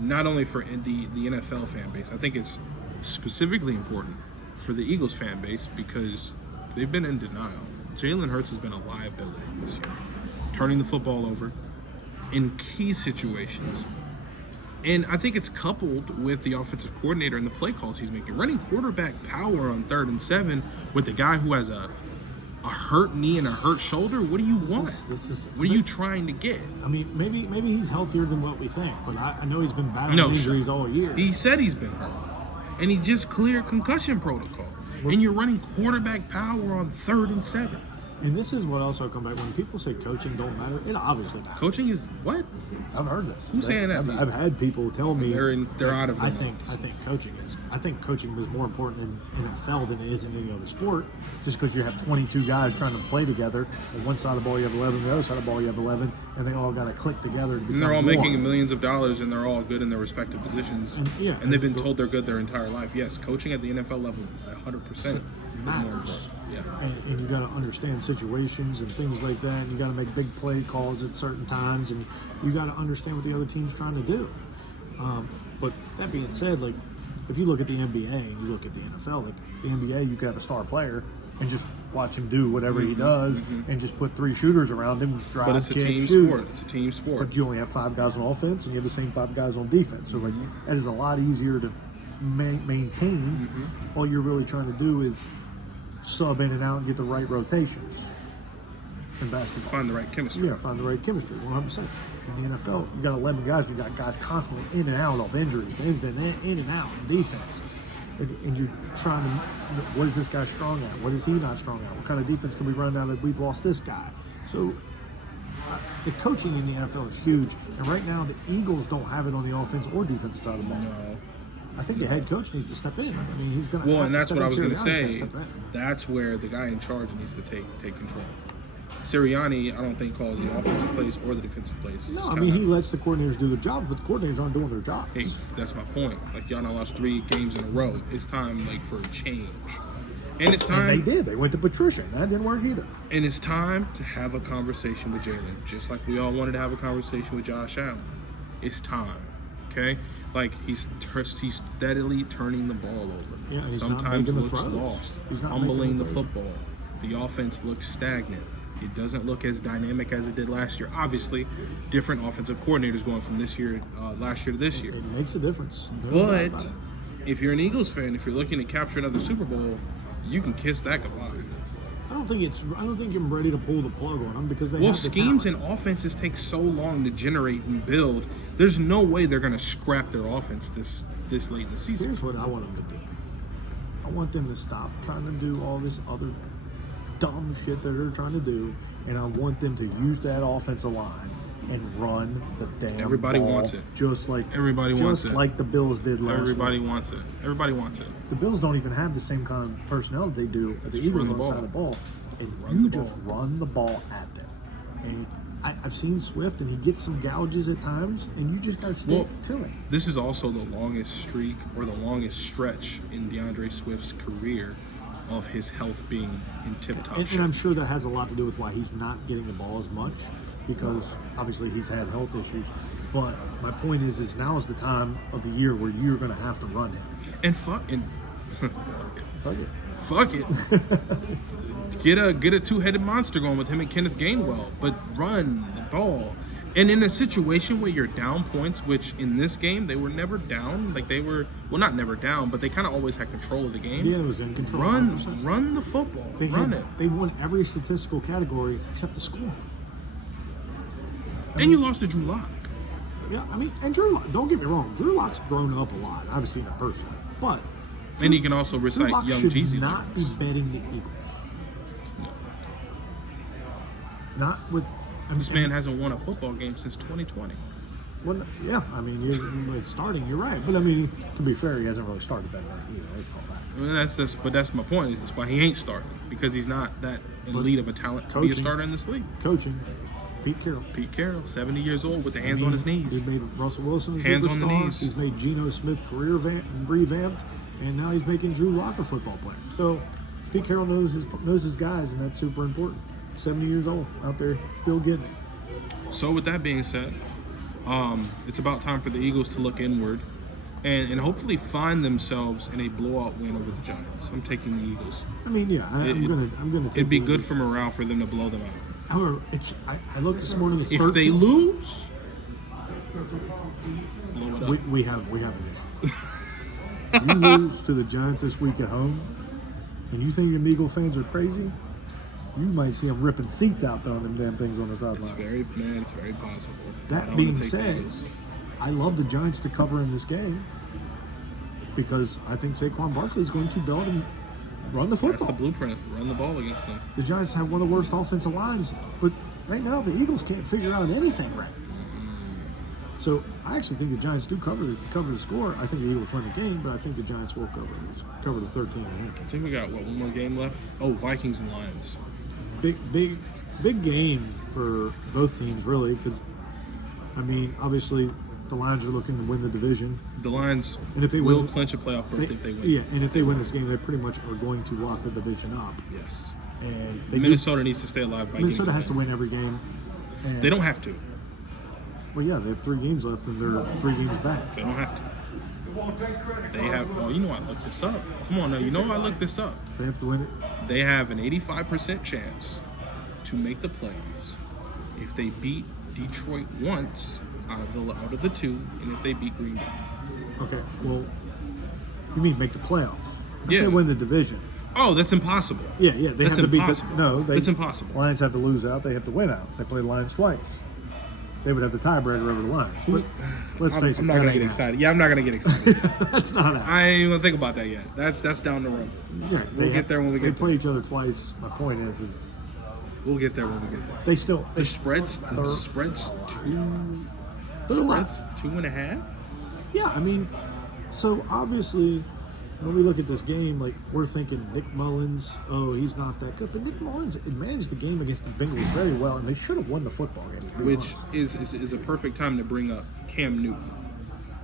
not only for the NFL fan base. I think it's specifically important for the Eagles fan base because they've been in denial. Jalen Hurts has been a liability this year, turning the football over in key situations. And I think it's coupled with the offensive coordinator and the play calls he's making. Running quarterback power on 3rd and 7 with the guy who has a hurt knee and a hurt shoulder. What do you want? What are you trying to get? I mean, maybe he's healthier than what we think, but I know he's been battling injuries all year. He said he's been hurt, and he just cleared concussion protocol. And you're running quarterback power on 3rd and 7. And this is what also come back when people say coaching don't matter. It obviously matters. Coaching is what? I've heard this. Who's saying that? I've had people tell me they're out of. I think coaching is. I think coaching is more important in NFL than it is in any other sport. Just because you have 22 guys trying to play together, and one side of the ball you have 11, the other side of the ball you have 11, and they all got to click together. And they're all making millions of dollars, and they're all good in their respective positions. And they've been told they're good their entire life. Yes, coaching at the NFL level, 100%. Matters. Yeah. And you got to understand situations and things like that, and you got to make big play calls at certain times, and you got to understand what the other team's trying to do. But that being said, like, if you look at the NBA and you look at the NFL, like the NBA, you could have a star player and just watch him do whatever he does, and just put 3 shooters around him. Drive, but it's a kick, team shoot. sport. It's a team sport. But you only have 5 guys on offense, and you have the same 5 guys on defense. So like that is a lot easier to maintain. All you're really trying to do is sub in and out and get the right rotation in basketball. Find the right chemistry. Yeah, find the right chemistry, 100%. In the NFL, you got 11 guys. You got guys constantly in and out of injuries, in and out in defense. And you're trying to, what is this guy strong at? What is he not strong at? What kind of defense can we run now that we've lost this guy? So the coaching in the NFL is huge. And right now, the Eagles don't have it on the offense or defensive side of the ball. No. I think the head coach needs to step in. I mean, he's going to. Well, and that's what I was going to say. That's where the guy in charge needs to take control. Sirianni, I don't think calls the offensive plays or the defensive plays. No, I mean, he lets the coordinators do their job, but the coordinators aren't doing their jobs. Hey, that's my point. Like, y'all not lost 3 games in a row. It's time, like, for a change. And it's time. And they did. They went to Patricia, and that didn't work either. And it's time to have a conversation with Jalen, just like we all wanted to have a conversation with Josh Allen. It's time, okay? Like, he's steadily turning the ball over. Yeah, sometimes looks lost, fumbling the football. The offense looks stagnant. It doesn't look as dynamic as it did last year. Obviously, different offensive coordinators going from last year to this year. It makes a difference. But if you're an Eagles fan, if you're looking to capture another Super Bowl, you can kiss that goodbye. I don't think you're ready to pull the plug on them because they schemes and offenses take so long to generate and build. There's no way they're going to scrap their offense this late in the season. Here's what I want them to do. I want them to stop trying to do all this other dumb shit that they're trying to do, and I want them to use that offensive line and run the damn Everybody ball wants it. Just like the Bills did last Everybody week. wants it. Everybody wants it. The Bills don't even have the same kind of personnel that they do at the Eagles on the side of the ball. And you just run the ball at them. And I've seen Swift, and he gets some gouges at times, and you just got to stick to it. This is also the longest streak or the longest stretch in DeAndre Swift's career of his health being in tip-top shape. And I'm sure that has a lot to do with why he's not getting the ball as much, because obviously he's had health issues. But my point is now is the time of the year where you're going to have to run him. And fuck it. Get a two-headed monster going with him and Kenneth Gainwell, but run the ball. And in a situation where you're down points, which in this game they were never down, like they were, well, not never down, but they kind of always had control of the game. Yeah, it was in control. Run the football. Run it. They won every statistical category except the score. And you lost to Drew Lock. Yeah, I mean, and Drew Lock, don't get me wrong, Drew Lock's grown up a lot. I've seen it personally. But and he can also recite Drew Lock Young should Jeezy. Not be betting the Eagles. No. Not with. This man hasn't won a football game since 2020. Well, yeah, I mean, it's starting. You're right, but I mean, to be fair, he hasn't really started that either. Let's call that. But that's my point. Is that's why he ain't starting, because he's not that elite of a talent to be a starter in this league. Coaching, Pete Carroll, 70 years old with the hands on his knees. He made Russell Wilson a hands superstar. on the knees. He's made Geno Smith career revamped, and now he's making Drew Lock a football player. So Pete Carroll knows his guys, and that's super important. 70 years old out there, still getting it. So with that being said, it's about time for the Eagles to look inward and hopefully find themselves in a blowout win over the Giants. I'm taking the Eagles. I mean, yeah, I'm gonna. It'd be good for morale for them to blow them out. However, I looked this morning. It's if 13. they lose, blow it up. We have an issue. You lose to the Giants this week at home, and you think your Eagle fans are crazy? You might see them ripping seats out, throwing them damn things on the sidelines. It's very possible. That being said, I love the Giants to cover in this game because I think Saquon Barkley is going to build and run the football. That's the blueprint. Run the ball against them. The Giants have one of the worst offensive lines, but right now the Eagles can't figure out anything right. So I actually think the Giants do cover the score. I think the Eagles win the game, but I think the Giants will cover the 13. I think we got one more game left. Oh, Vikings and Lions. Big game for both teams, really, because I mean, obviously the Lions are looking to win the division. The Lions and if they will clinch a playoff berth if they win. Yeah, and if they win this game, they pretty much are going to lock the division up. Yes. And Minnesota needs to stay alive. Minnesota has to win every game. They don't have to. Well, yeah, they have 3 games left, and they're 3 games back. They don't have to. They have. Well, you know I looked this up. Come on now, you know I looked this up. They have to win it. They have an 85% chance to make the playoffs if they beat Detroit once out of the 2, and if they beat Green Bay. Okay. Well, you mean make the playoffs? I say win the division. Oh, that's impossible. Yeah. They have to beat the. That's impossible. Lions have to lose out. They have to win out. They play the Lions twice. They would have the tiebreaker over the Lions. But let's face it. I'm not gonna get excited. Yeah, I'm not gonna get excited. That's not happening. I ain't even think about that yet. That's down the road. Yeah, we'll get there when we get there. They play each other twice. My point is we'll get there when we get there. They still the spreads 2.5. Yeah, I mean, so obviously when we look at this game, like we're thinking Nick Mullins, oh, he's not that good, but Nick Mullins managed the game against the Bengals very well, and they should have won the football game. Which is a perfect time to bring up Cam Newton.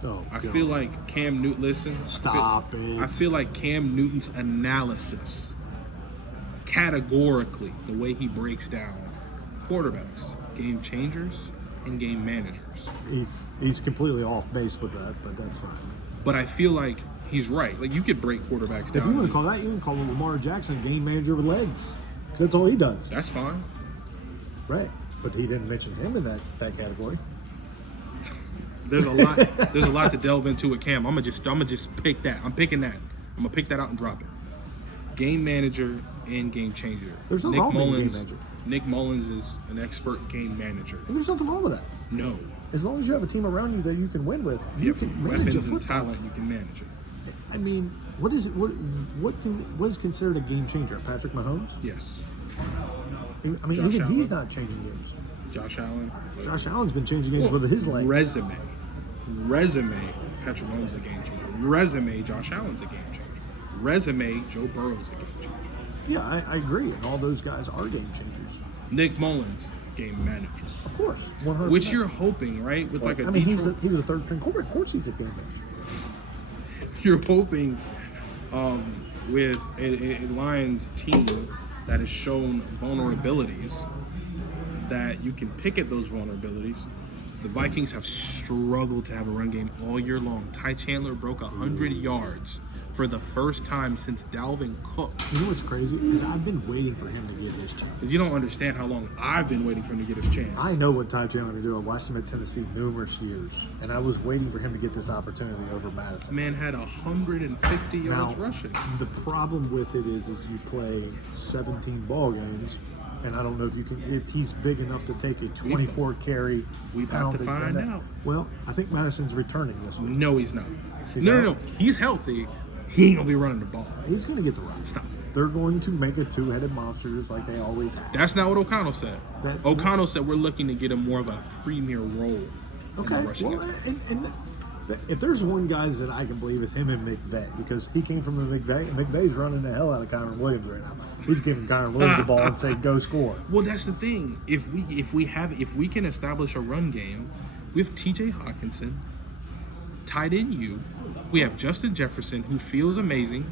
Oh, I feel like Cam Newton. Listen, stop it. I feel like Cam Newton's analysis, categorically, the way he breaks down quarterbacks, game changers, and game managers. He's completely off base with that, but that's fine. But I feel like he's right. Like, you could break quarterbacks down. If you want to call that, you can call Lamar Jackson a game manager with legs. That's all he does. That's fine. Right. But he didn't mention him in that category. There's a lot to delve into with Cam. I'm gonna just pick that. I'm picking that. I'm gonna pick that out and drop it. Game manager and game changer. There's nothing wrong with game manager. Nick Mullins is an expert game manager. And there's nothing wrong with that. No. As long as you have a team around you that you can win with, you can weapons and talent, you can manage it. I mean, what is it? What is considered a game changer? Patrick Mahomes? Yes. I mean, Josh even Allen. He's not changing games. Josh Allen. Josh Allen's been changing games with his legs. Resume. Patrick Mahomes is a game changer. Resume. Josh Allen's a game changer. Resume. Joe Burrow's a game changer. Yeah, I agree. And all those guys are game changers. Nick Mullins, game manager. Of course, 100%. Which you're hoping, right? With like a Detroit. He was a third-string quarterback. Of course, he's a game manager. You're hoping with a Lions team that has shown vulnerabilities that you can pick at those vulnerabilities. The Vikings have struggled to have a run game all year long. Ty Chandler broke 100 yards for the first time since Dalvin Cook. You know what's crazy? Is I've been waiting for him to get his chance. You don't understand how long I've been waiting for him to get his chance. I know what Ty Chandler to do. I watched him at Tennessee numerous years, and I was waiting for him to get this opportunity over Madison. Man had 150 yards rushing. The problem with it is you play 17 ball games, and I don't know if he's big enough to take a 24 carry. We about to find out. Well, I think Madison's returning this week. No, he's not. No. He's healthy. He ain't gonna be running the ball. He's gonna get the run. Stop. They're going to make a two-headed monster just like they always have. That's not what O'Connell said. O'Connell said we're looking to get him more of a premier role. Okay. Well, and if there's one guy that I can believe is him and McVay, because he came from the McVay, and McVay's running the hell out of Kyron Williams right now. He's giving Kyron Williams the ball and saying, "Go score." Well, that's the thing. If we can establish a run game with T.J. Hawkinson, tight end we have Justin Jefferson, who feels amazing.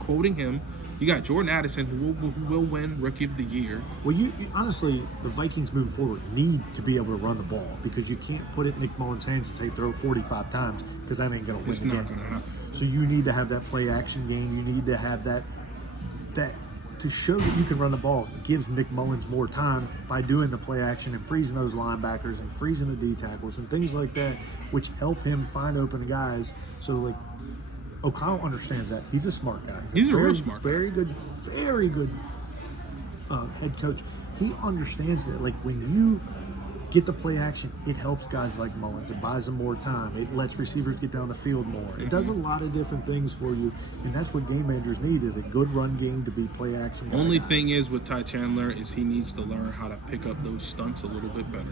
Quoting him. You got Jordan Addison, who will win Rookie of the Year. Well, you honestly, the Vikings moving forward need to be able to run the ball, because you can't put it in Nick Mullins' hands and say throw 45 times, because that ain't going to win. It's not going to happen. So you need to have that play action game. You need to have that to show that you can run the ball. It gives Nick Mullins more time by doing the play action and freezing those linebackers and freezing the D tackles and things like that, which help him find open guys. So like, O'Connell understands that. He's a smart guy. He's a real smart guy. Very good head coach. He understands that. Like, when you get the play action, it helps guys like Mullins. It buys them more time. It lets receivers get down the field more. It does a lot of different things for you, and that's what game managers need, is a good run game to be play action. Only thing is with Ty Chandler is he needs to learn how to pick up those stunts a little bit better.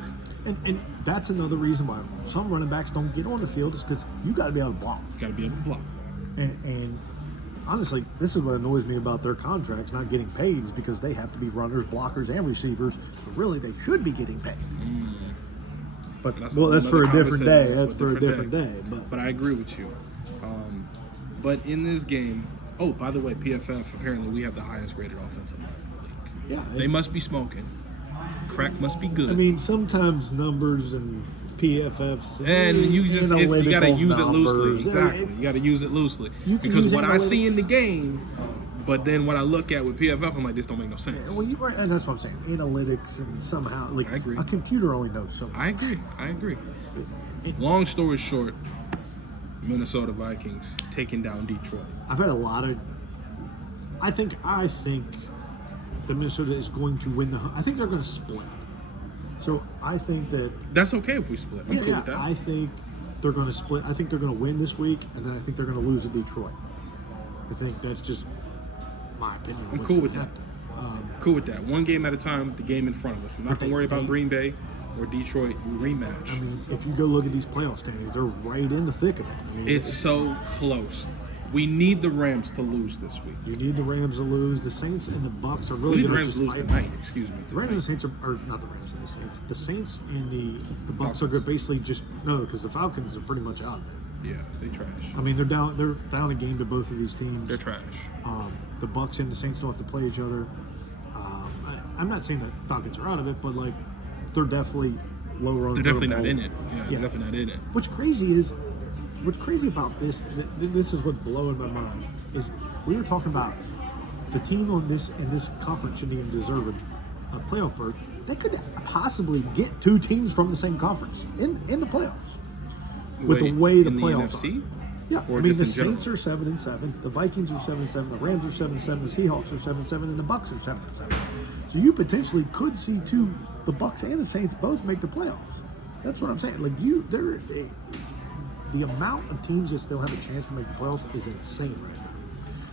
And that's another reason why some running backs don't get on the field, is because you got to be able to block. Got to be able to block. And honestly, this is what annoys me about their contracts not getting paid, is because they have to be runners, blockers, and receivers. So really, they should be getting paid. But that's for a different day. That's for a different day. But I agree with you. But in this game, by the way, PFF, apparently we have the highest rated offensive line in the league. Yeah, they must be smoking. Crack must be good. I mean, sometimes numbers and PFFs and you got to use it loosely. Exactly, you got to use it loosely, because what I see in the game, but then what I look at with PFF, I'm like, this don't make no sense. Well, and that's what I'm saying. Analytics, and somehow, like, I agree. A computer only knows so much. I agree. Long story short, Minnesota Vikings taking down Detroit. I've had a lot of. I think that Minnesota is going to win I think they're going to split. So I think that's okay if we split. I'm cool with that. I think they're going to split. I think they're going to win this week, and then I think they're going to lose at Detroit. I think that's just my opinion. I'm cool with that. Cool with that. One game at a time, the game in front of us. I'm not going to worry about Green Bay or Detroit rematch. I mean, if you go look at these playoff standings, they're right in the thick of it. I mean, it's so close. We need the Rams to lose this week. You need the Rams to lose. The Saints and the Bucks are really. We need the Rams to lose tonight. Excuse me. The Rams and the Saints are not the Rams and the Saints. The Saints and the Bucks are good. Basically, because the Falcons are pretty much out there. Yeah, they trash. I mean, they're down a game to both of these teams. They're trash. The Bucks and the Saints don't have to play each other. I'm not saying that Falcons are out of it, but like, they're definitely lower on. They're definitely not in it. Yeah, they're definitely not in it. What's crazy about this? This is what's blowing my mind. Is we were talking about the team in this conference shouldn't even deserve a playoff berth. They could possibly get two teams from the same conference in the playoffs. With the way the playoffs are. Yeah, or I mean, the general? Saints are 7-7, the Vikings are 7-7, the Rams are 7-7, the Seahawks are 7-7, and the Bucks are 7-7. So you potentially could see the Bucks and the Saints both make the playoffs. That's what I'm saying. Like, the amount of teams that still have a chance to make the playoffs is insane right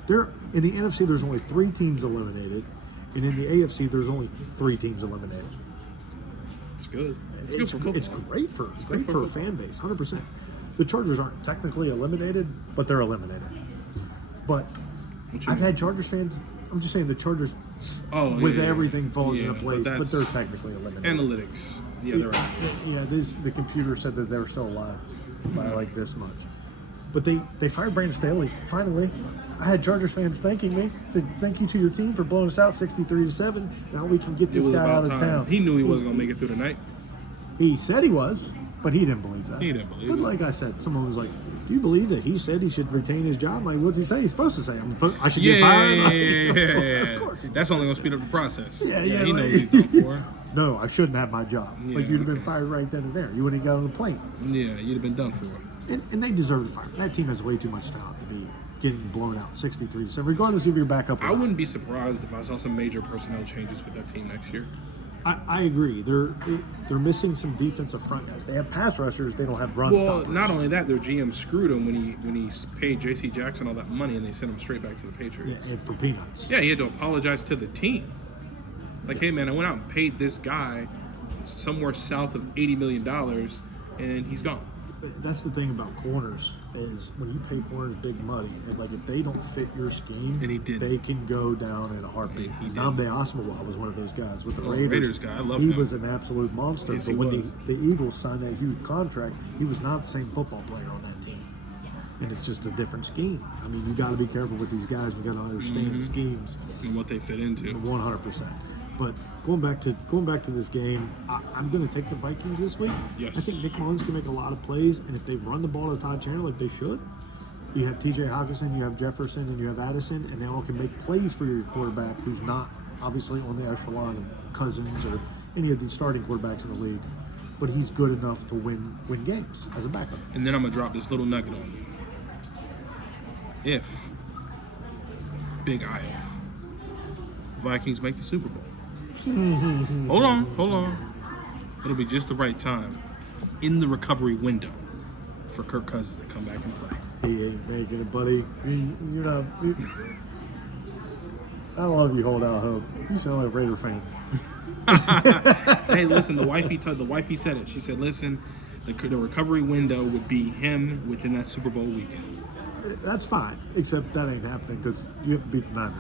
now. In the NFC, there's only 3 teams eliminated, and in the AFC, there's only 3 teams eliminated. It's good. It's good for football. It's great for a fan base, 100%. The Chargers aren't technically eliminated, but they're eliminated. But I've had Chargers fans. I'm just saying the Chargers, everything falls into place, but they're technically eliminated. Analytics. Yeah, they're out. Yeah, the computer said that they were still alive by like this much. But they fired Brandon Staley. Finally, I had Chargers fans thanking me. Said, thank you to your team for blowing us out 63-7. Now we can get this guy out of town. He knew he wasn't going to make it through the night. He said he was. But he didn't believe that. He didn't believe But it. like I said, someone was like, "Do you believe that he said he should retain his job?" Like, what's he say? He's supposed to say, I should get fired." Yeah. Of course. That's only going to speed up the process. Yeah. He knows Like, what he's done for. No, I shouldn't have my job. Yeah, Like, you'd have been okay. fired right then and there. You wouldn't have got on the plane. Yeah, you'd have been done for. And they deserve the fire. That team has way too much talent to be getting blown out 63. So regardless if you're back up or I not. wouldn't be surprised if I saw some major personnel changes with that team next year. I agree. They're missing some defensive front guys. They have pass rushers. They don't have run Well, stoppers. not only that, their GM screwed him when he paid J.C. Jackson all that money and they sent him straight back to the Patriots. Yeah, and for peanuts. Yeah, he had to apologize to the team. Like, hey man, I went out and paid this guy somewhere south of $80 million, and he's gone. That's the thing about corners is when you pay corners big money, and like if they don't fit your scheme, And he didn't. they can go down in a heartbeat. And he didn't. Namde Asmawa was one of those guys with the Oh, Raiders. Raiders guy, I love He him. was an absolute monster. Yes, but he when was. the Eagles signed that huge contract, he was not the same football player on that team. And it's just a different scheme. I mean, you got to be careful with these guys. We got to understand the schemes. And what they fit into. 100%. But going back to this game, I'm going to take the Vikings this week. Yes. I think Nick Mullins can make a lot of plays, and if they run the ball to Todd Chandler like they should, you have T.J. Hawkinson, you have Jefferson, and you have Addison, and they all can make plays for your quarterback, who's not obviously on the echelon of Cousins or any of the starting quarterbacks in the league, but he's good enough to win games as a backup. And then I'm going to drop this little nugget on you. If, big I if, Vikings make the Super Bowl. Hold on. It'll be just the right time in the recovery window for Kirk Cousins to come back and play. He ain't making it, buddy. You're not. I love you. Hold out hope. You sound like a Raider fan. Hey, listen, the wifey said it. She said, listen, the recovery window would be him within that Super Bowl weekend. That's fine, except that ain't happening because you have to beat the Niners,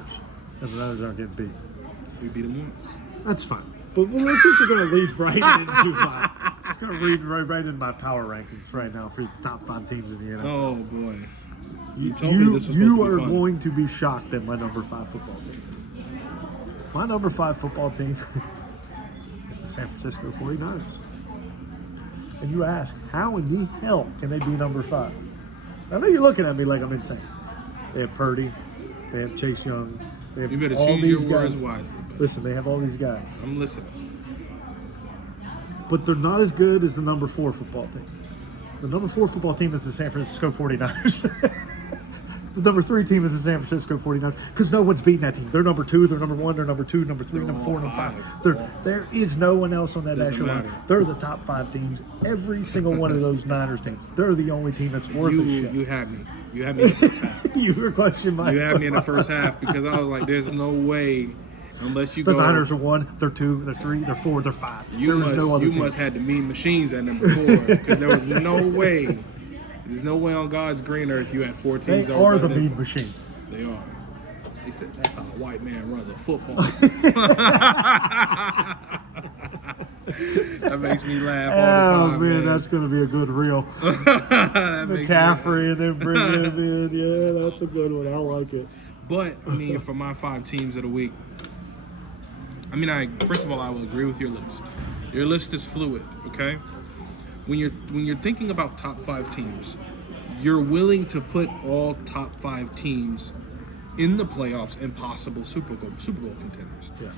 and the Niners aren't getting beat. We beat him once. That's fine. But this is going to lead right into it's going to lead right into my power rankings right now for the top 5 teams in the NFL. Oh boy. You told me this was supposed to be are fun. going to be shocked at my number 5 football team. My number 5 football team is the San Francisco 49ers. And you ask, how in the hell can they be number 5? I know you're looking at me like I'm insane. They have Purdy. They have Chase Young. They have You better all choose these your words guys. wisely. Buddy. Listen, they have all these guys. I'm listening. But they're not as good as the number 4 football team. The number 4 football team is the San Francisco 49ers. The number 3 team is the San Francisco 49ers because no one's beating that team. They're number 2, they're number 1, they're number 2, number 3, They're number all 4, number 5. five. There is no one else on that Doesn't echelon. matter. They're the top 5 teams. Every single one of those Niners teams. They're the only team that's worth a shit. You had me. You had me in the first half. You were questioning my. You had me in the first half because I was like, there's no way unless you The go. Niners are 1, they're 2, they're 3, they're 4, they're 5. You there was must no other you team. must had the mean machines at number 4 because there was no way. There's no way on God's green earth you had 4 teams. They that were are the better than- mean machine. They are. He said that's how a white man runs a football. That makes me laugh all the time. Man, that's going to be a good reel. That makes me laugh. McCaffrey and then bring him in. Yeah, that's a good one. I like it. But I mean, for my 5 teams of the week, I mean, first of all, I will agree with your list. Your list is fluid, okay? When you're thinking about top 5 teams, you're willing to put all top 5 teams in the playoffs and possible Super Bowl contenders. Yeah.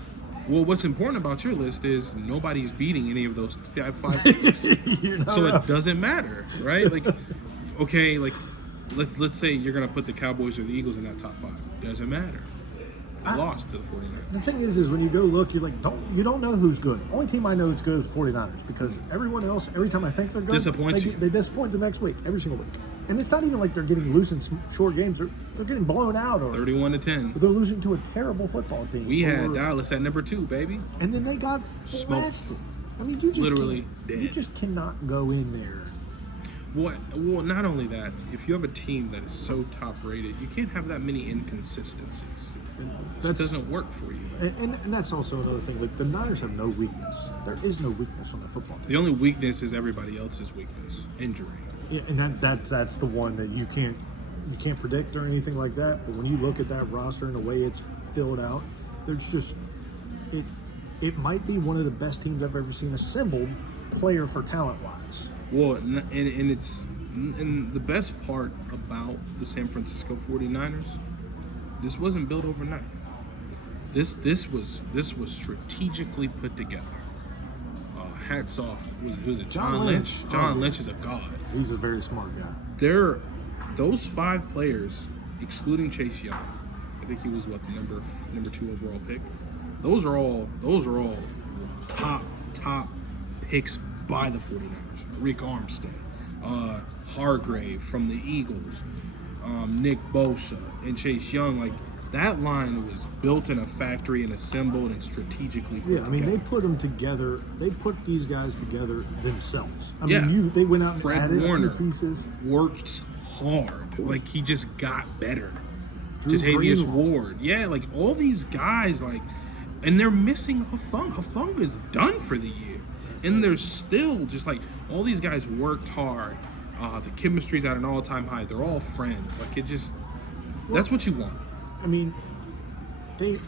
Well, what's important about your list is nobody's beating any of those 5 teams. So it doesn't matter, right? Like, okay, like let's say you're gonna put the Cowboys or the Eagles in that top 5. Doesn't matter. I lost to the 49ers. The thing is when you go look, you're like, you don't know who's good. Only team I know is good is the 49ers because everyone else, every time I think they're good, Disappoints you. they disappoint the next week, every single week. And it's not even like they're getting loose in short games. They're getting blown out or 31-10. they're losing to a terrible football team. We had Dallas at number 2, baby. And then they got Smoked. blasted. I mean, you just Literally can't- You dead. just cannot go in there. Well, not only that, if you have a team that is so top rated, you can't have that many inconsistencies. That doesn't work for you. And that's also another thing. Like the Niners have no weakness. There is no weakness on the football team. The only weakness is everybody else's weakness, injury. Yeah, and that's the one that you can't predict or anything like that. But when you look at that roster and the way it's filled out, there's just it might be one of the best teams I've ever seen assembled, player for talent wise. Well, and it's and the best part about the San Francisco 49ers, this wasn't built overnight. This was strategically put together. Hats off. Was it John Lynch? John Lynch is a god. He's a very smart guy. Those 5 players, excluding Chase Young, I think he was the number 2 overall pick. Those are all top picks by the 49ers. Rick Armstead, Hargrave from the Eagles, Nick Bosa, and Chase Young. Like, that line was built in a factory and assembled and strategically put together. I mean, they put them together. They put these guys together themselves. I mean, they went out and added Warner a few pieces. Worked hard. Like, he just got better. Drew Jatavius Greenlaw. Ward. Yeah, like, all these guys, like, and they're missing Hufanga. Hufanga is done for the year. And they're still just, like, all these guys worked hard. The chemistry's at an all-time high. They're all friends. Like, it just, that's what you want. I mean, they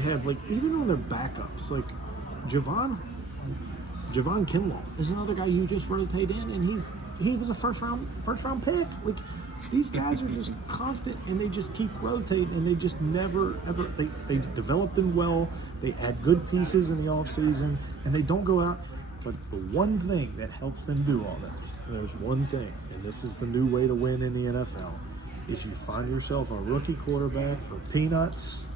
have, like, even on their backups, like Javon Kinlaw is another guy you just rotate in, and he was a first round pick. Like, these guys are just constant, and they just keep rotating, and they just never ever they develop them well. They add good pieces in the offseason, and they don't go out. But the one thing that helps them do all this, there's one thing, and this is the new way to win in the NFL, is you find yourself a rookie quarterback for peanuts,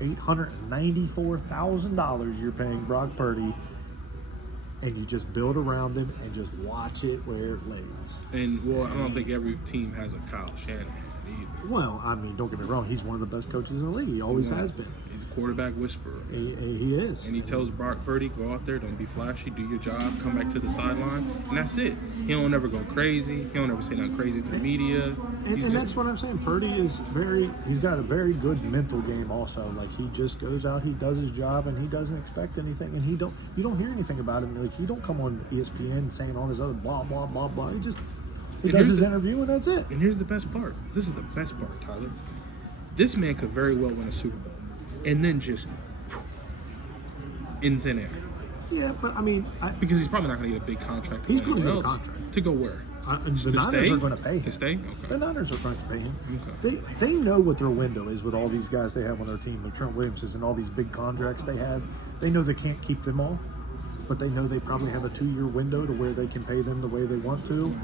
$894,000 you're paying Brock Purdy, and you just build around him and just watch it where it lays. And, well, I don't think every team has a Kyle Shanahan either. Well, I mean, don't get me wrong, he's one of the best coaches in the league. He always has been. He's a quarterback whisperer. He is. And he tells Brock Purdy, go out there, don't be flashy, do your job, come back to the sideline, and that's it. He don't ever go crazy. He don't ever say nothing crazy to the media. And that's what I'm saying. Purdy is he's got a very good mental game also. Like, he just goes out, he does his job, and he doesnn't expect anything. And you don't hear anything about him. Like, you don't come on ESPN saying all this other blah, blah, blah, blah. He does his interview, and that's it. And here's the best part. This is the best part, Tyler. This man could very well win a Super Bowl. And then just in thin air. Yeah, but I mean, because he's probably not going to get a big contract. He's going to get a contract. To go where? The Niners are going to pay him. To stay? Okay. The Niners are going to pay him. Okay. They know what their window is with all these guys they have on their team, with Trent Williams and all these big contracts they have. They know they can't keep them all, but they know they probably have a 2-year window to where they can pay them the way they want to.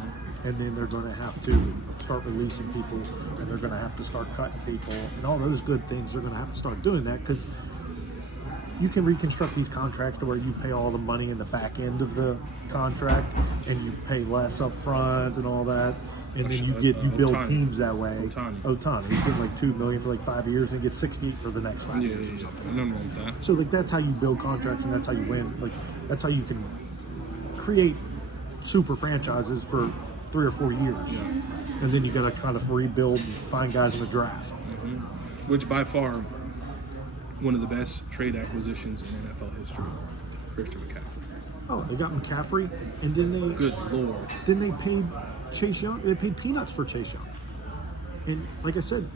And then they're going to have to start releasing people, and they're going to have to start cutting people, and all those good things. They're going to have to start doing that, because you can reconstruct these contracts to where you pay all the money in the back end of the contract, and you pay less up front and all that, and then you build teams that way. Otani, he's getting like $2 million for like 5 years, and he gets $60 for the next 5 years. Yeah, nothing wrong with that. So, like, that's how you build contracts, and that's how you win. Like, that's how you can create super franchises for 3 or 4 years, and then you got to kind of rebuild and find guys in the draft. Which by far one of the best trade acquisitions in NFL history, Christian McCaffrey. Oh, they got McCaffrey, and then they good lord. Then they paid Chase Young. They paid peanuts for Chase Young, and like I said,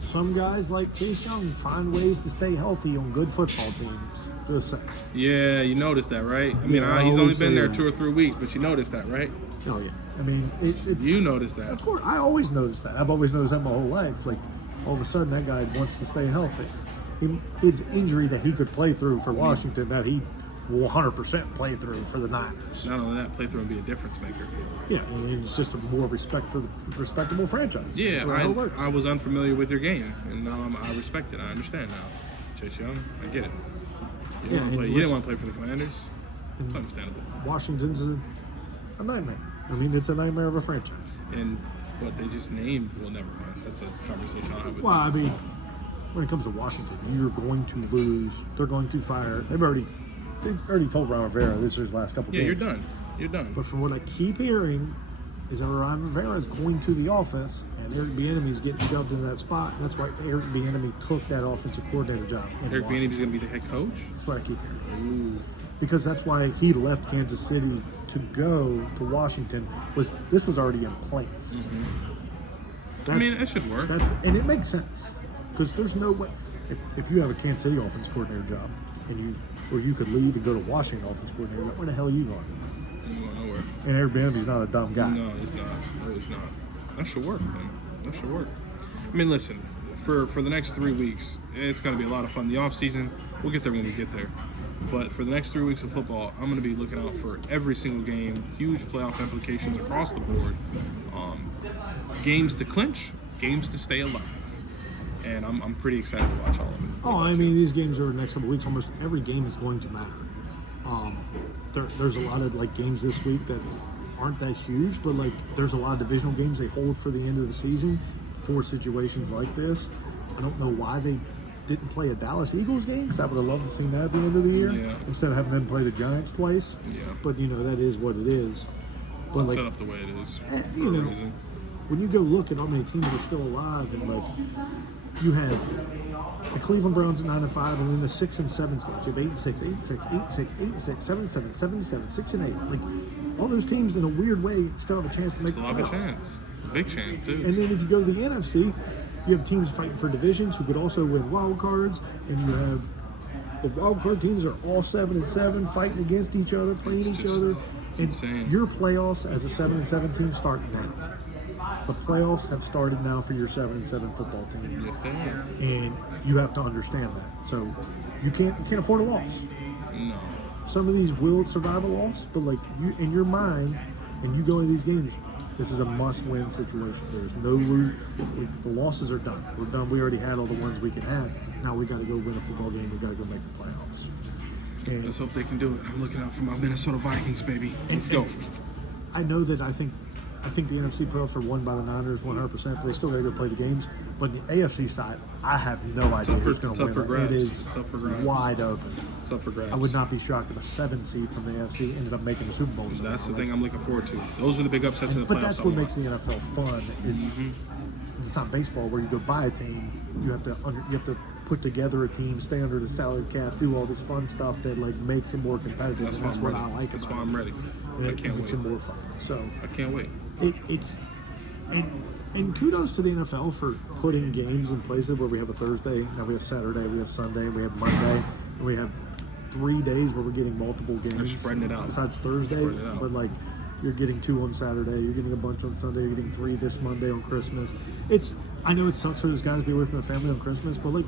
some guys like Chase Young find ways to stay healthy on good football teams. Just saying. Yeah, you noticed that, right? I mean, he's only been there 2 or 3 weeks, but you noticed that, right? Oh yeah. I mean, it's... You noticed that. Of course, I always noticed that. I've always noticed that my whole life. Like, all of a sudden, that guy wants to stay healthy. His injury that he could play through for Washington, that he will 100% play through for the Niners. Not only that, play through and be a difference maker. Yeah, I mean, it's just a more respectable franchise. Yeah, I was unfamiliar with your game, and I respect it. I understand now. Chase Young, I get it. You didn't want to play for the Commanders. It's understandable. Washington's a nightmare. I mean, it's a nightmare of a franchise. And what they just named, well, never mind. That's a conversation I'll have with you. Well, I mean, when it comes to Washington, you're going to lose. They're going to fire. They've already told Ron Rivera this is his last couple games. Yeah, you're done. You're done. But from what I keep hearing is that Ron Rivera is going to the office, and Eric Bieniemy's getting shoved into that spot. That's why Eric Bieniemy took that offensive coordinator job. Eric Bieniemy's going to be the head coach? That's what I keep hearing. Ooh. Because that's why he left Kansas City to go to Washington. This was already in place. I mean, that should work. And it makes sense, because there's no way if you have a Kansas City offense coordinator job, or you could leave and go to Washington offense coordinator job, where the hell are you going? You going nowhere. And Airbnb's not a dumb guy. No, he's not. No, he's not. That should work, man. That should work. I mean, listen, for the next 3 weeks, it's going to be a lot of fun. The off season, we'll get there when we get there. But for the next 3 weeks of football, I'm going to be looking out for every single game, huge playoff implications across the board, games to clinch, games to stay alive. And I'm pretty excited to watch all of it. Oh, I mean, these games over the next couple of weeks, almost every game is going to matter. There's a lot of like games this week that aren't that huge, but like there's a lot of divisional games they hold for the end of the season for situations like this. I don't know why they didn't play a Dallas Eagles game, because I would have loved to see that at the end of the year instead of having them play the Giants twice. Yeah. But that is what it is. But like, set up the way it is for a reason. When you go look at how many teams are still alive, and like you have the Cleveland Browns at 9-5, and then the 6 and 7 slot. You have 8-6, 8-6, 8-6, 8-6, 7-7, 7-7, 6-8. Like all those teams, in a weird way, still have a chance to make the playoffs. Still have a chance, big chance too. And then if you go to the NFC, you have teams fighting for divisions who could also win wild cards, and you have the wild card teams are all 7 and 7, fighting against each other, playing each other. It's insane. Your playoffs as a 7 and 7 team start now. The playoffs have started now for your 7 and 7 football team. Yes, they have. And you have to understand that. So you can't afford a loss. No. Some of these will survive a loss, but like you in your mind, and you go into these games, this is a must-win situation. There's no lose. The losses are done. We're done. We already had all the ones we can have. Now we got to go win a football game. We got to go make the playoffs. And let's hope they can do it. I'm looking out for my Minnesota Vikings, baby. Let's go. I know that I think the NFC playoffs are won by the Niners 100%, but they still got to go play the games. But the AFC side, I have no idea who's going to win. It is wide open. It's up for grabs. I would not be shocked if a 7 seed from the AFC ended up making the Super Bowl. That's the thing I'm looking forward to. Those are the big upsets in the playoffs. But that's what makes the NFL fun. Is it's not baseball where you go buy a team. You have to put together a team, stay under the salary cap, do all this fun stuff that like makes it more competitive. That's what I like about it. That's why I'm ready. I can't wait. Makes it more fun. So I can't wait. And kudos to the NFL for putting games in places where we have a Thursday, now we have Saturday, we have Sunday, we have Monday, and we have 3 days where we're getting multiple games. They're spreading it out. Besides Thursday, but like you're getting 2 on Saturday, you're getting a bunch on Sunday, you're getting 3 this Monday on Christmas. I know it sucks for those guys to be away from their family on Christmas, but like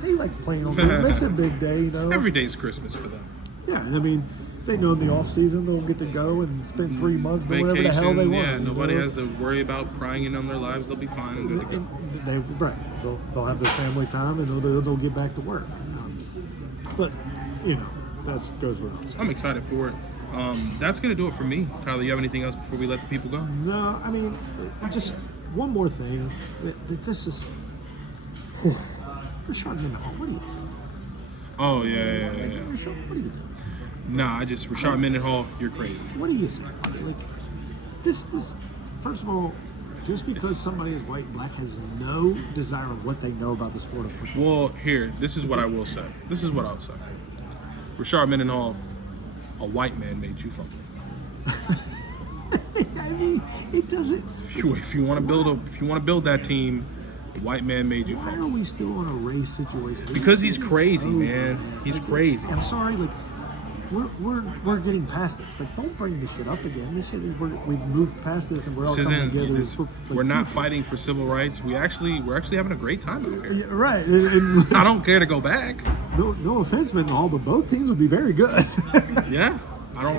they like playing on Christmas. It makes it a big day, Every day's Christmas for them. Yeah, I mean, they know in the off season they'll get to go and spend 3 months doing whatever the hell they want. Yeah, nobody has to worry about prying in on their lives. They'll be fine and good to go. They'll have their family time and they'll get back to work. But that goes without saying. I'm excited for it. That's gonna do it for me. Tyler, you have anything else before we let the people go? No, I mean, just one more thing. This is Rashad Mendenhall. What are you doing? Oh yeah. Rashad, what are you doing? Nah, Rashad Mendenhall, you're crazy. What do you say? Like this. First of all, just because somebody is white and black has no desire of what they know about the sport of football. Well, here, this is what I will say. Rashad Mendenhall, a white man made you fumble. I mean, it doesn't. If you want to build that team, a white man made you fumble. Why are we still on a race situation? Because he's crazy, man. He's crazy. I'm sorry, like. We're getting past this. Like, don't bring this shit up again. This shit is we've moved past this, and we're all coming together. We're not fighting for civil rights. We're actually having a great time out here. Yeah, right. I don't care to go back. No offense, Mendenhall, but both teams would be very good. Yeah. I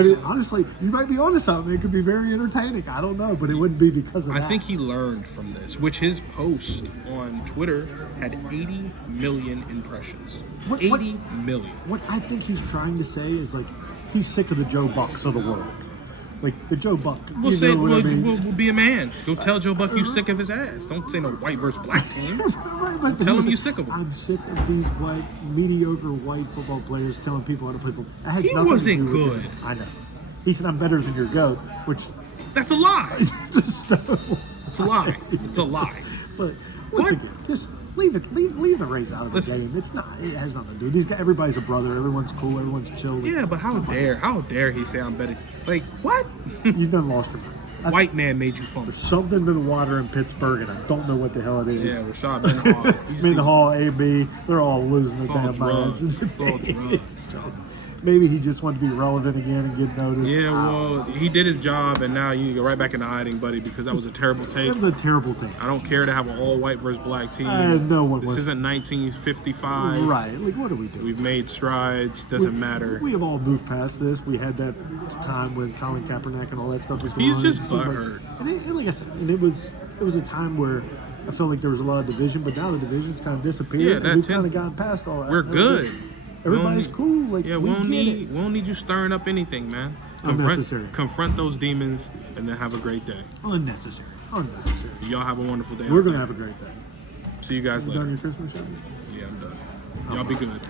mean, honestly, you might be onto something. It could be very entertaining. I don't know, but it wouldn't be because of that. I think he learned from this, which his post on Twitter had 80 million impressions. 80 million. What I think he's trying to say is, like, he's sick of the Joe Bucks of the world. Like, the Joe Buck. We'll be a man. Go tell Joe Buck you sick of his ass. Don't say no white versus black team. Right, tell him you sick of him. I'm sick of these mediocre white football players telling people how to play football. He wasn't good. I know. He said, I'm better than your GOAT, which... That's a lie. It's a lie. It's a lie. But once again, just leave the race out of the game. It has nothing to do. These guys, everybody's a brother. Everyone's cool. Everyone's chill. Yeah, but how dare he say I'm better? Like, what? You've done lost your mind. White man made you fumble. There's something in the water in Pittsburgh, and I don't know what the hell it is. Yeah, Rashad Mendenhall. Mendenhall, AB, they're all losing their damn minds. It's all drugs. maybe he just wanted to be relevant again and get noticed. Yeah, well, he did his job, and now you go right back into hiding, buddy, because that was a terrible take. That was a terrible take. I don't care to have an all-white versus black team. No one This was. isn't 1955. Right. Like, what are we doing? We've made strides. Doesn't matter. We have all moved past this. We had that time when Colin Kaepernick and all that stuff was going on. He's just It seemed butthurt. And like I said, and it was a time where I felt like there was a lot of division, but now the division's kind of disappeared. Yeah, and we've kind of gotten past all that. We're good. Everybody's cool. Like, yeah, we won't get it. need you stirring up anything, man. Unnecessary. Confront those demons, and then have a great day. Unnecessary. Y'all have a wonderful day. We're gonna have a great day. See you guys You later. done your Christmas shopping? Yeah, I'm done. Y'all be good.